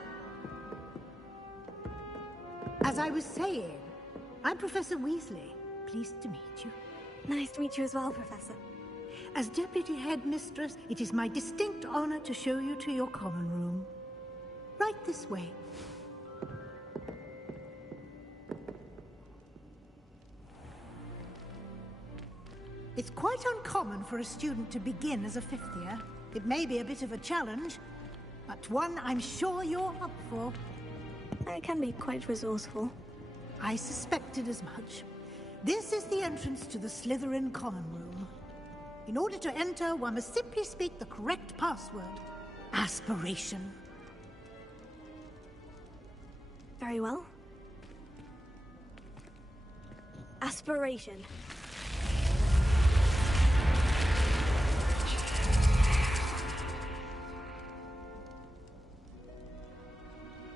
As I was saying, I'm Professor Weasley. Pleased to meet you. Nice to meet you as well, Professor. As Deputy Headmistress, it is my distinct honor to show you to your common room. Right this way. It's quite uncommon for a student to begin as a fifth year. It may be a bit of a challenge, but one I'm sure you're up for. I can be quite resourceful. I suspected as much. This is the entrance to the Slytherin common room. In order to enter, one must simply speak the correct password. Aspiration. Very well. Aspiration.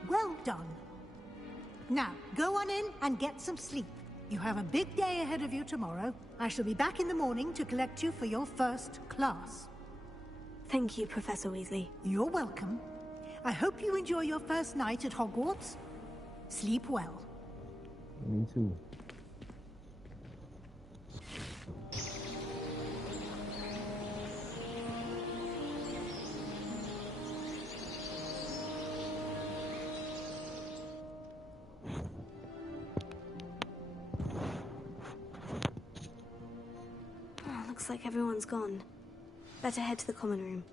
Well done. Now, go on in and get some sleep. You have a big day ahead of you tomorrow. I shall be back in the morning to collect you for your first class. Thank you, Professor Weasley. You're welcome. I hope you enjoy your first night at Hogwarts. Sleep well. Me too. Oh, looks like everyone's gone. Better head to the common room.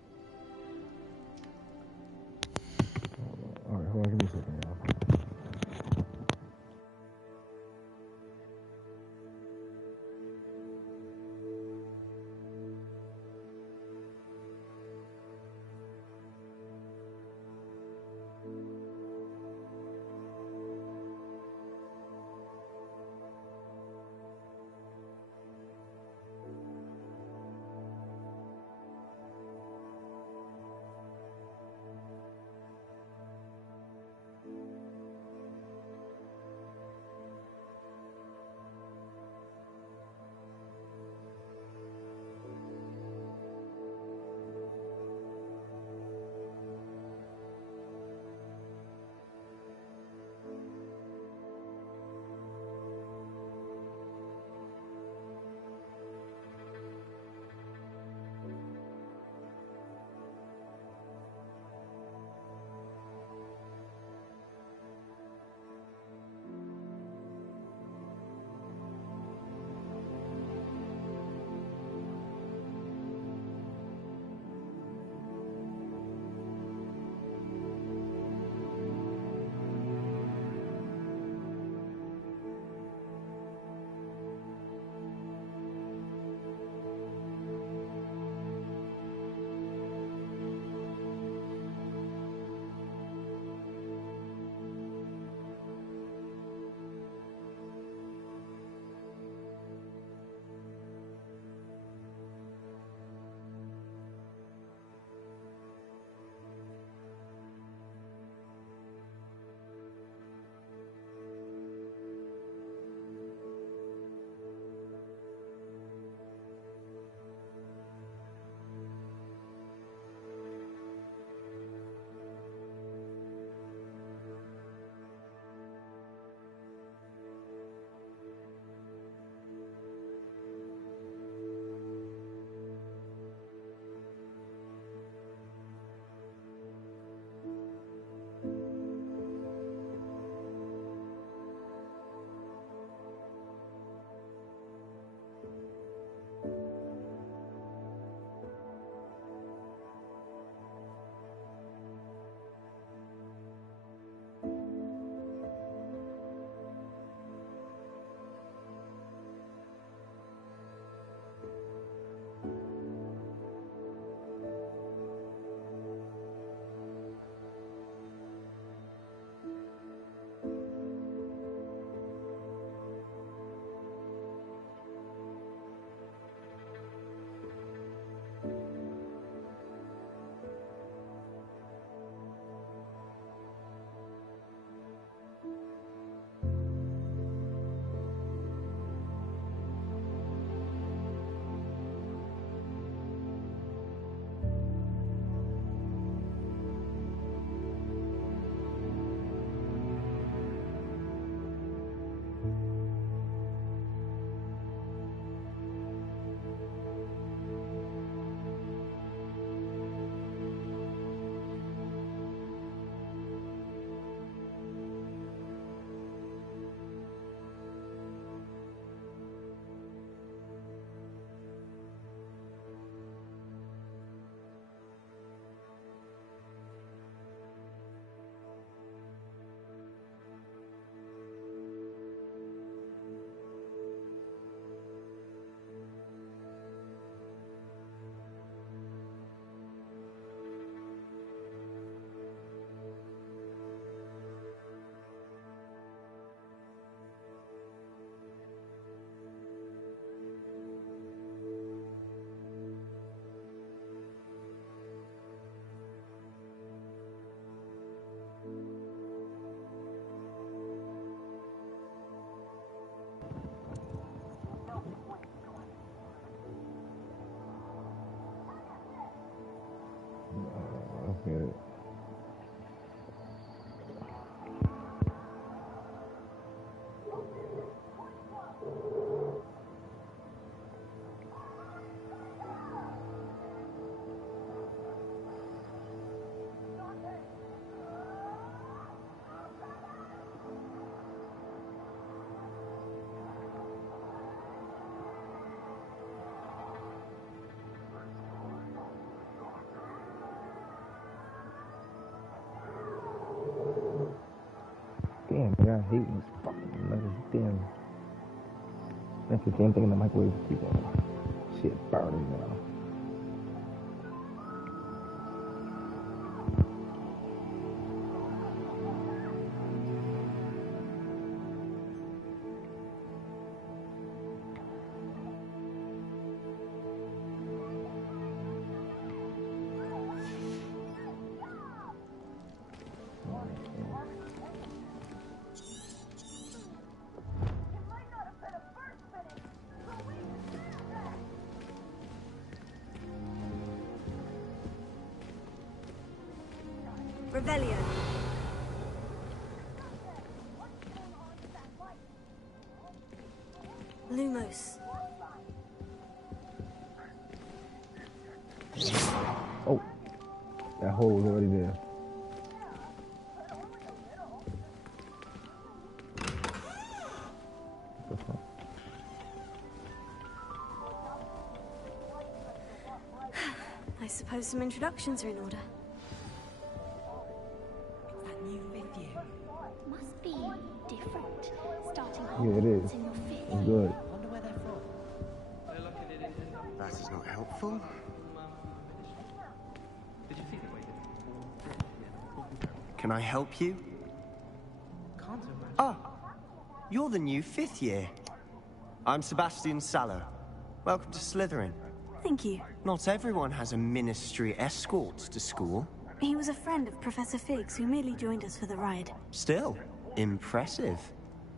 Alright, hold on, give me a second, y'all. Yeah. Damn, man, I hate these fucking letters. Damn. That's the damn thing in the microwave. Keep on. Shit burning now. Revelio. Lumos. Oh, that hole was already there. What the fuck? I suppose some introductions are in order. That new fifth year must be different. Starting Yeah, it is. Hogwarts in your fifth It's year. good. Wonder where they're from. That is not helpful. Can I help you? Ah, you're the new fifth year. I'm Sebastian Sallow. Welcome to Slytherin. Thank you. Not everyone has a ministry escort to school. He was a friend of Professor Fig's who merely joined us for the ride. Still, impressive.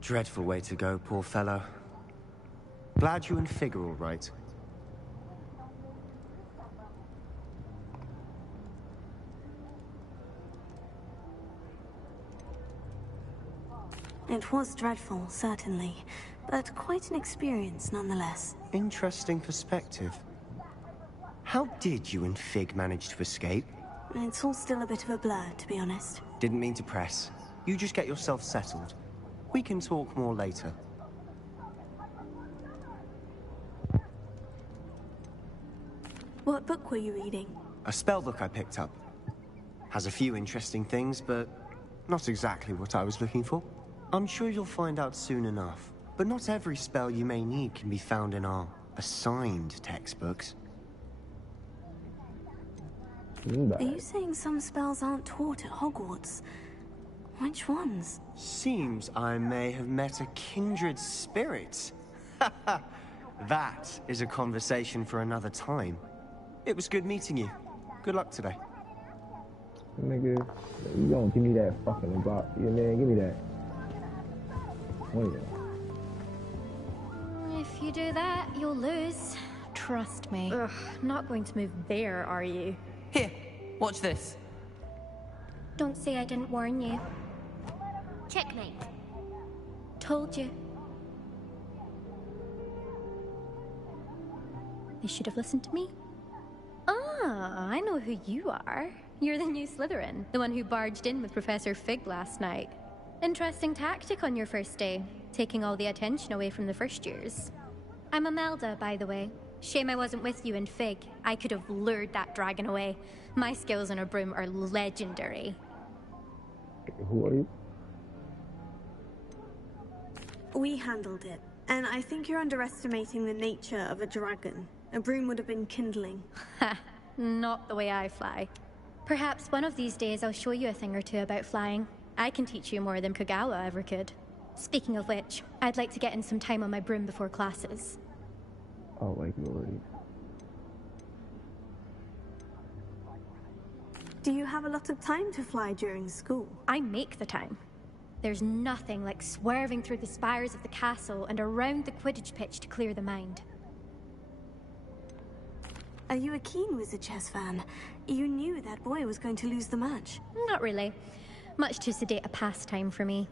Dreadful way to go, poor fellow. Glad you and Fig are all right. It was dreadful, certainly, but quite an experience nonetheless. Interesting perspective. How did you and Fig manage to escape? It's all still a bit of a blur, to be honest. Didn't mean to press. You just get yourself settled. We can talk more later. What book were you reading? A spell book I picked up. Has a few interesting things, but not exactly what I was looking for. I'm sure you'll find out soon enough. But not every spell you may need can be found in our assigned textbooks. Are you saying some spells aren't taught at Hogwarts? Which ones? Seems I may have met a kindred spirit. That is a conversation for another time. It was good meeting you. Good luck today. Nigga, you don't give me that fucking box. Yeah, man, give me that. Oh, yeah. If you do that, you'll lose. Trust me. Ugh, not going to move there, are you? Here, watch this. Don't say I didn't warn you. Checkmate. Told you. You should have listened to me. Ah, I know who you are. You're the new Slytherin, the one who barged in with Professor Fig last night. Interesting tactic on your first day, taking all the attention away from the first years. I'm Imelda, by the way. Shame I wasn't with you in Fig. I could have lured that dragon away. My skills on a broom are legendary. Who are you? We handled it, and I think you're underestimating the nature of a dragon. A broom would have been kindling. Ha, not the way I fly. Perhaps one of these days I'll show you a thing or two about flying. I can teach you more than Kogawa ever could. Speaking of which, I'd like to get in some time on my broom before classes. Oh, like you already. Do you have a lot of time to fly during school? I make the time. There's nothing like swerving through the spires of the castle and around the Quidditch pitch to clear the mind. Are you a keen Wizard Chess fan? You knew that boy was going to lose the match. Not really. Much too sedate a pastime for me.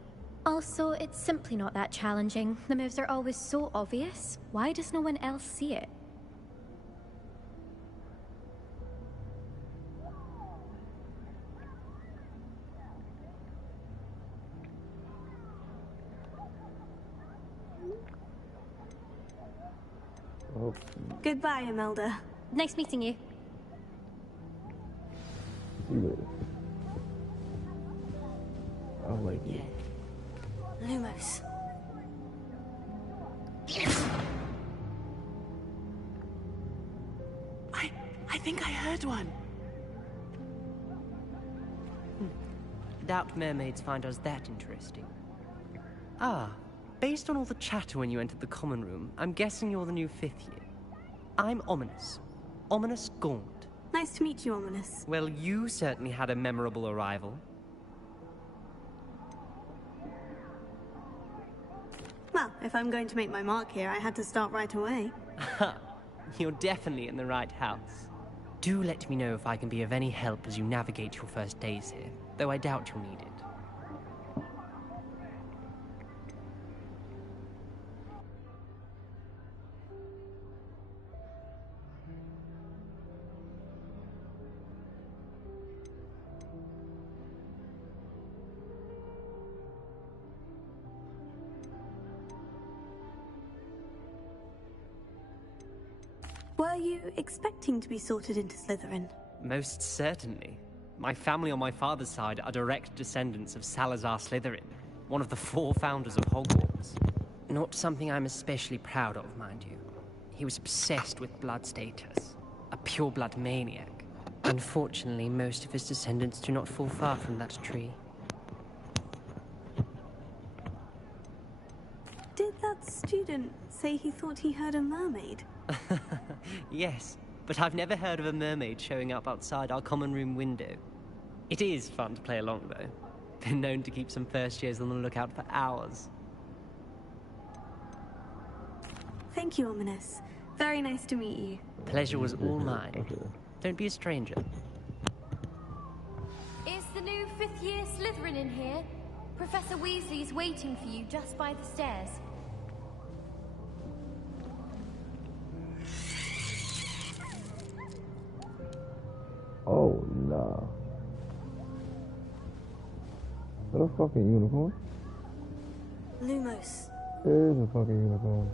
Also, it's simply not that challenging. The moves are always so obvious. Why does no one else see it? Oh. Goodbye, Imelda. Nice meeting you. See you later. I like it. Lumos. I think I heard one. Doubt mermaids find us that interesting. Ah, based on all the chatter when you entered the common room, I'm guessing you're the new 5th year. I'm Ominous. Ominous Gaunt. Nice to meet you, Ominous. Well, you certainly had a memorable arrival. Well, if I'm going to make my mark here, I had to start right away. You're definitely in the right house. Do let me know if I can be of any help as you navigate your first days here, though I doubt you'll need it. Were you expecting to be sorted into Slytherin? Most certainly. My family on my father's side are direct descendants of Salazar Slytherin, one of the 4 founders of Hogwarts. Not something I'm especially proud of, mind you. He was obsessed with blood status, a pure-blood maniac. Unfortunately, most of his descendants do not fall far from that tree. Did that student say he thought he heard a mermaid? Yes, but I've never heard of a mermaid showing up outside our common room window. It is fun to play along, though. Been known to keep some first years on the lookout for hours. Thank you, Ominous. Very nice to meet you. Pleasure was all mine. Don't be a stranger. Is the new 5th year Slytherin in here? Professor Weasley's waiting for you just by the stairs. Oh, nah. Is that a fucking unicorn? Lumos. It is a fucking unicorn.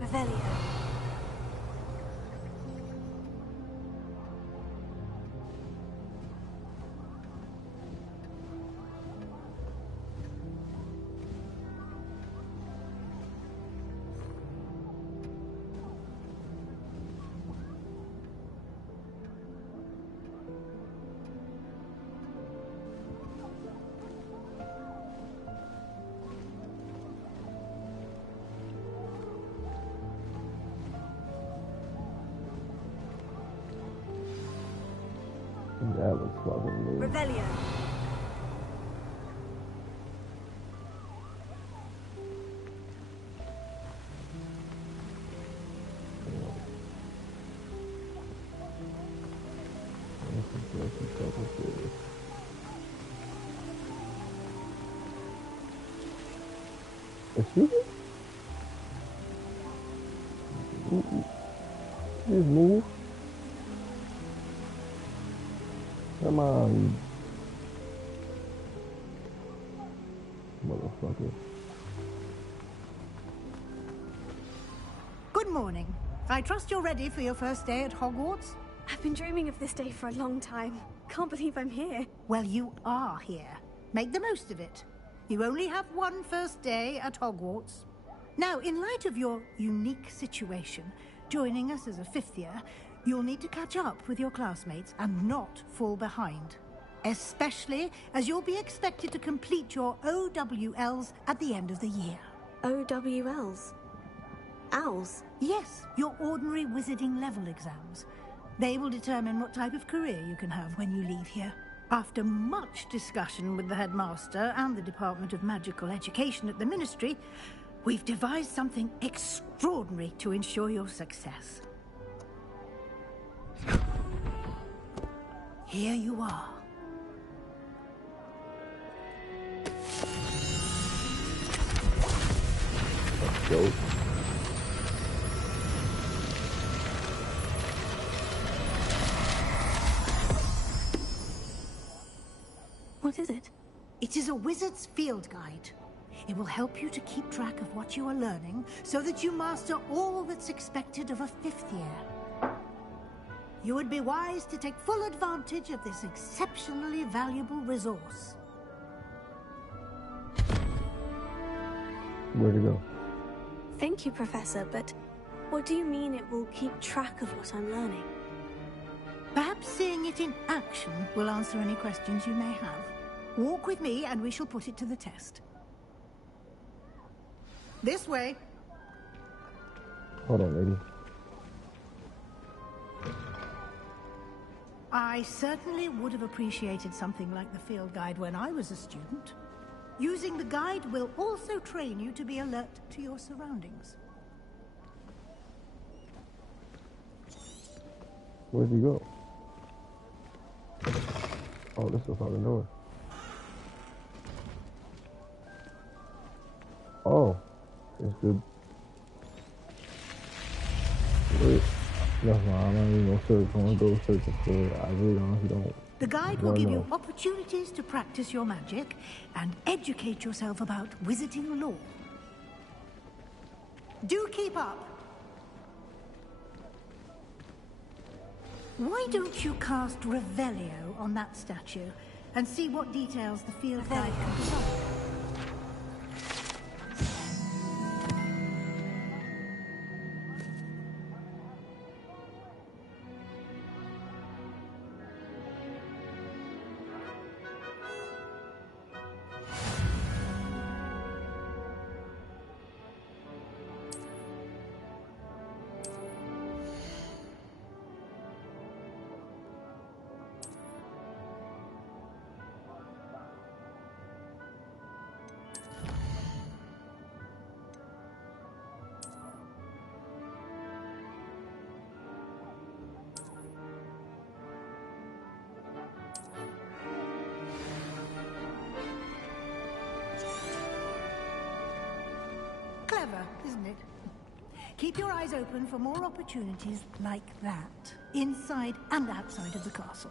Revelio. That was fucking me. Revelio. Excuse me? Just move. Come on, motherfucker. Good morning. I trust you're ready for your first day at Hogwarts? I've been dreaming of this day for a long time. Can't believe I'm here. Well, you are here. Make the most of it. You only have one first day at Hogwarts. Now, in light of your unique situation, joining us as a 5th year, You'll need to catch up with your classmates and not fall behind. Especially as you'll be expected to complete your OWLs at the end of the year. OWLs? Owls? Yes, your ordinary wizarding level exams. They will determine what type of career you can have when you leave here. After much discussion with the headmaster and the Department of Magical Education at the Ministry, we've devised something extraordinary to ensure your success. Here you are. Let's go. What is it? It is a wizard's field guide. It will help you to keep track of what you are learning so that you master all that's expected of a 5th year. You would be wise to take full advantage of this exceptionally valuable resource. Where'd it go? Thank you, Professor, but what do you mean it will keep track of what I'm learning? Perhaps seeing it in action will answer any questions you may have. Walk with me and we shall put it to the test. This way. Hold on, lady. I certainly would have appreciated something like the field guide when I was a student. Using the guide will also train you to be alert to your surroundings. Where'd he go? Oh, this was on the door. Oh, it's good. Wait. No, I'm not even gonna search. I'm gonna go searching for it. I really honestly don't. The guide will give you opportunities to practice your magic and educate yourself about wizarding lore. Do keep up. Why don't you cast Revelio on that statue and see what details the field guide can provide? Clever, isn't it? Keep your eyes open for more opportunities like that, inside and outside of the castle.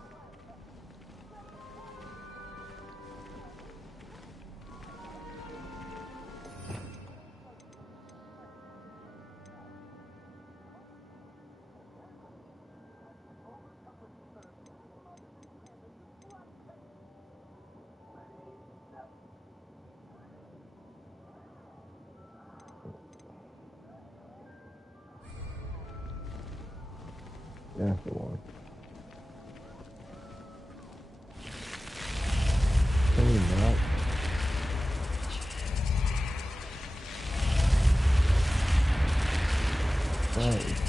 That's the one. Can we not? That is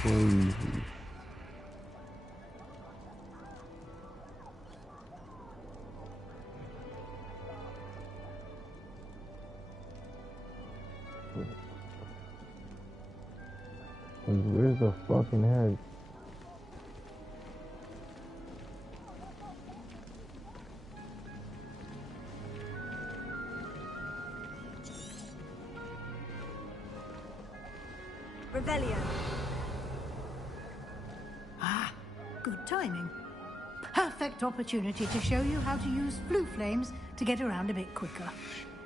crazy. Where's the fucking head? Revelio. Ah, good timing. Perfect opportunity to show you how to use flue flames to get around a bit quicker.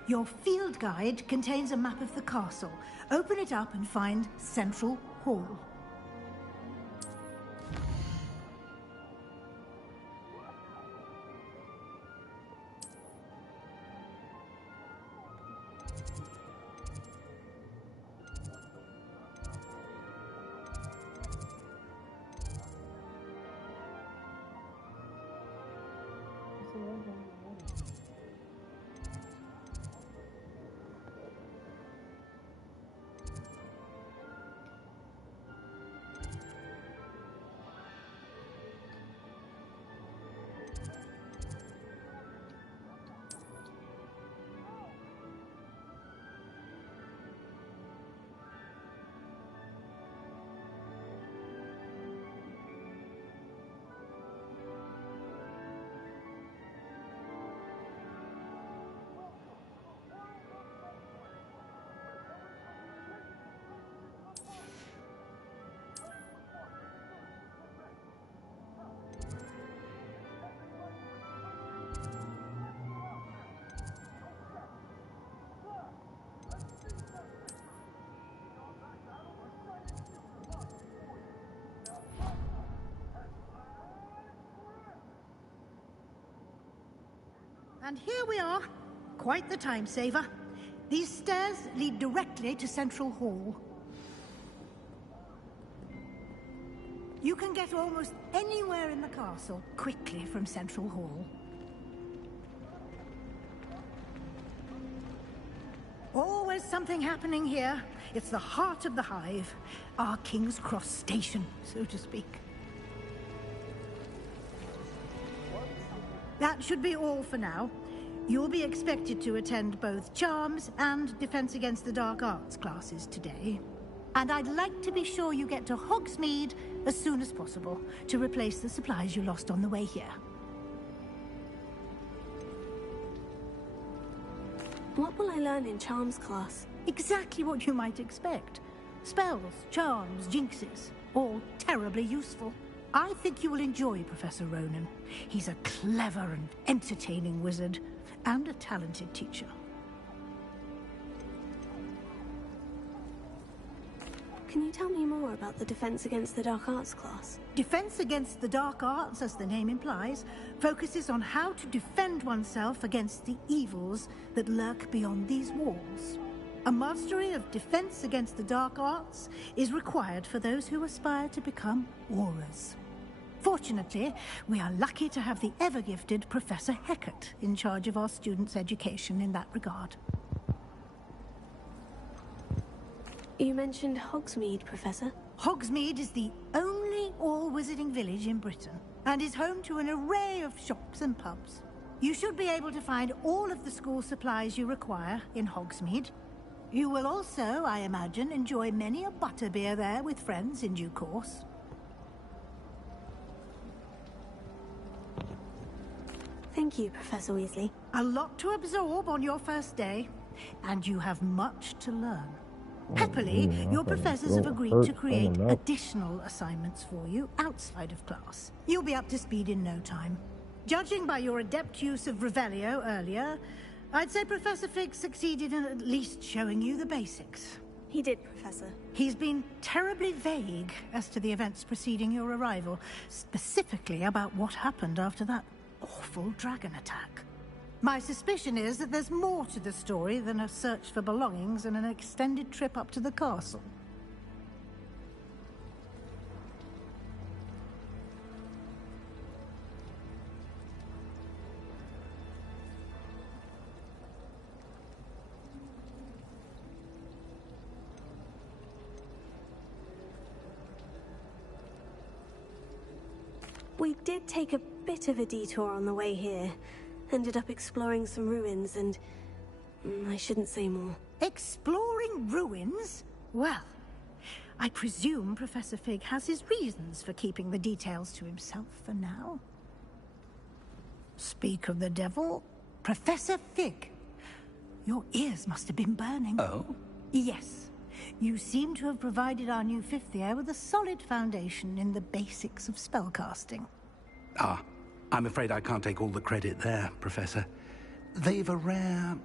Your field guide contains a map of the castle. Open it up and find Central Hall. And here we are. Quite the time saver. These stairs lead directly to Central Hall. You can get almost anywhere in the castle quickly from Central Hall. Always something happening here. It's the heart of the Hive. Our King's Cross station, so to speak. That should be all for now. You'll be expected to attend both Charms and Defense Against the Dark Arts classes today. And I'd like to be sure you get to Hogsmeade as soon as possible to replace the supplies you lost on the way here. What will I learn in Charms class? Exactly what you might expect. Spells, charms, jinxes, all terribly useful. I think you will enjoy Professor Ronan. He's a clever and entertaining wizard, and a talented teacher. Can you tell me more about the Defense Against the Dark Arts class? Defense Against the Dark Arts, as the name implies, focuses on how to defend oneself against the evils that lurk beyond these walls. A mastery of Defense Against the Dark Arts is required for those who aspire to become Aurors. Fortunately, we are lucky to have the ever-gifted Professor Hecat in charge of our students' education in that regard. You mentioned Hogsmeade, Professor. Hogsmeade is the only all-wizarding village in Britain, and is home to an array of shops and pubs. You should be able to find all of the school supplies you require in Hogsmeade. You will also, I imagine, enjoy many a butterbeer there with friends in due course. Thank you, Professor Weasley. A lot to absorb on your first day, and you have much to learn. Happily, your professors have agreed to create additional assignments for you outside of class. You'll be up to speed in no time. Judging by your adept use of Revelio earlier, I'd say Professor Fig succeeded in at least showing you the basics. He did, Professor. He's been terribly vague as to the events preceding your arrival, specifically about what happened after that awful dragon attack. My suspicion is that there's more to the story than a search for belongings and an extended trip up to the castle. We did take a bit of a detour on the way here. Ended up exploring some ruins and... I shouldn't say more. Exploring ruins? Well, I presume Professor Fig has his reasons for keeping the details to himself for now. Speak of the devil, Professor Fig. Your ears must have been burning. Oh? Yes. You seem to have provided our new fifth year with a solid foundation in the basics of spellcasting. Ah, I'm afraid I can't take all the credit there, Professor. They've a rare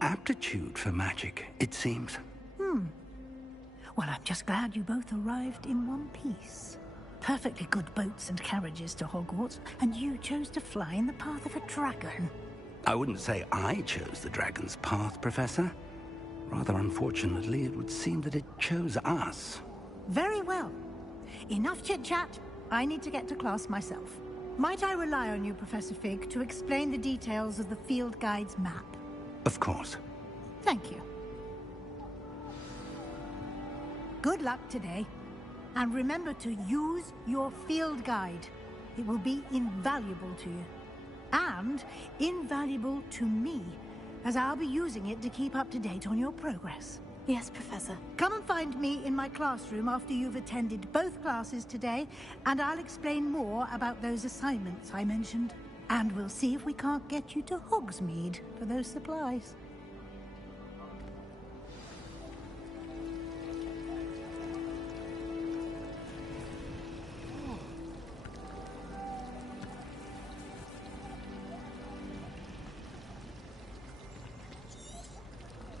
aptitude for magic, it seems. Well, I'm just glad you both arrived in one piece. Perfectly good boats and carriages to Hogwarts, and you chose to fly in the path of a dragon. I wouldn't say I chose the dragon's path, Professor. Rather unfortunately, it would seem that it chose us. Very well. Enough chit-chat. I need to get to class myself. Might I rely on you, Professor Fig, to explain the details of the field guide's map? Of course. Thank you. Good luck today. And remember to use your field guide. It will be invaluable to you. And invaluable to me, as I'll be using it to keep up to date on your progress. Yes, Professor. Come and find me in my classroom after you've attended both classes today, and I'll explain more about those assignments I mentioned. And we'll see if we can't get you to Hogsmeade for those supplies.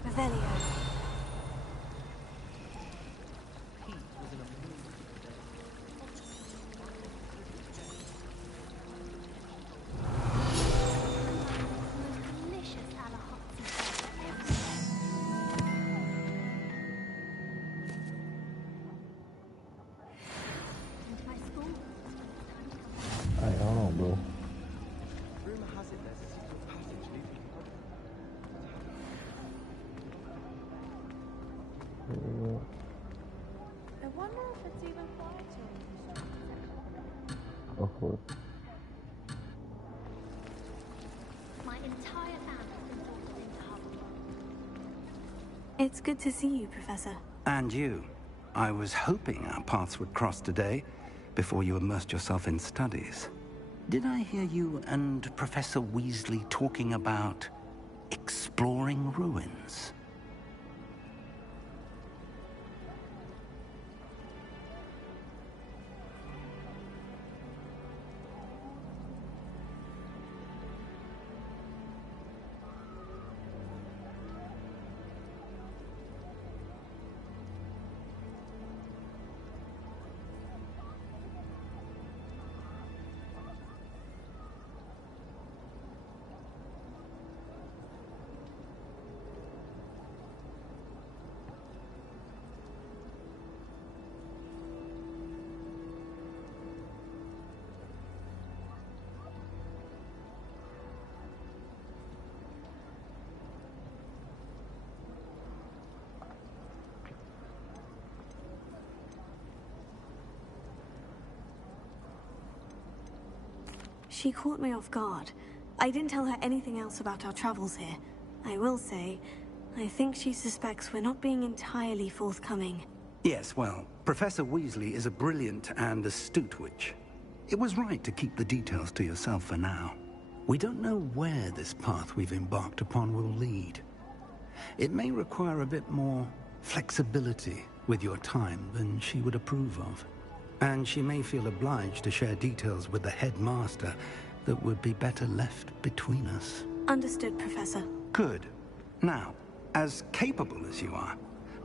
Revelio. wonder if it's even quieter. Go for it. My entire family's been forced into Hogwarts. It's good to see you, Professor. And you. I was hoping our paths would cross today, before you immersed yourself in studies. Did I hear you and Professor Weasley talking about exploring ruins? She caught me off guard. I didn't tell her anything else about our travels here. I will say, I think she suspects we're not being entirely forthcoming. Yes, well, Professor Weasley is a brilliant and astute witch. It was right to keep the details to yourself for now. We don't know where this path we've embarked upon will lead. It may require a bit more flexibility with your time than she would approve of. And she may feel obliged to share details with the headmaster that would be better left between us. Understood, Professor. Good. Now, as capable as you are,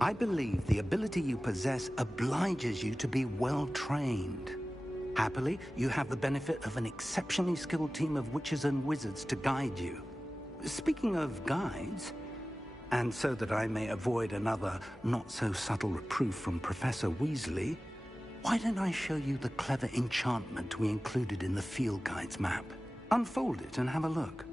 I believe the ability you possess obliges you to be well-trained. Happily, you have the benefit of an exceptionally skilled team of witches and wizards to guide you. Speaking of guides, and so that I may avoid another not-so-subtle reproof from Professor Weasley, why don't I show you the clever enchantment we included in the field guide's map? Unfold it and have a look.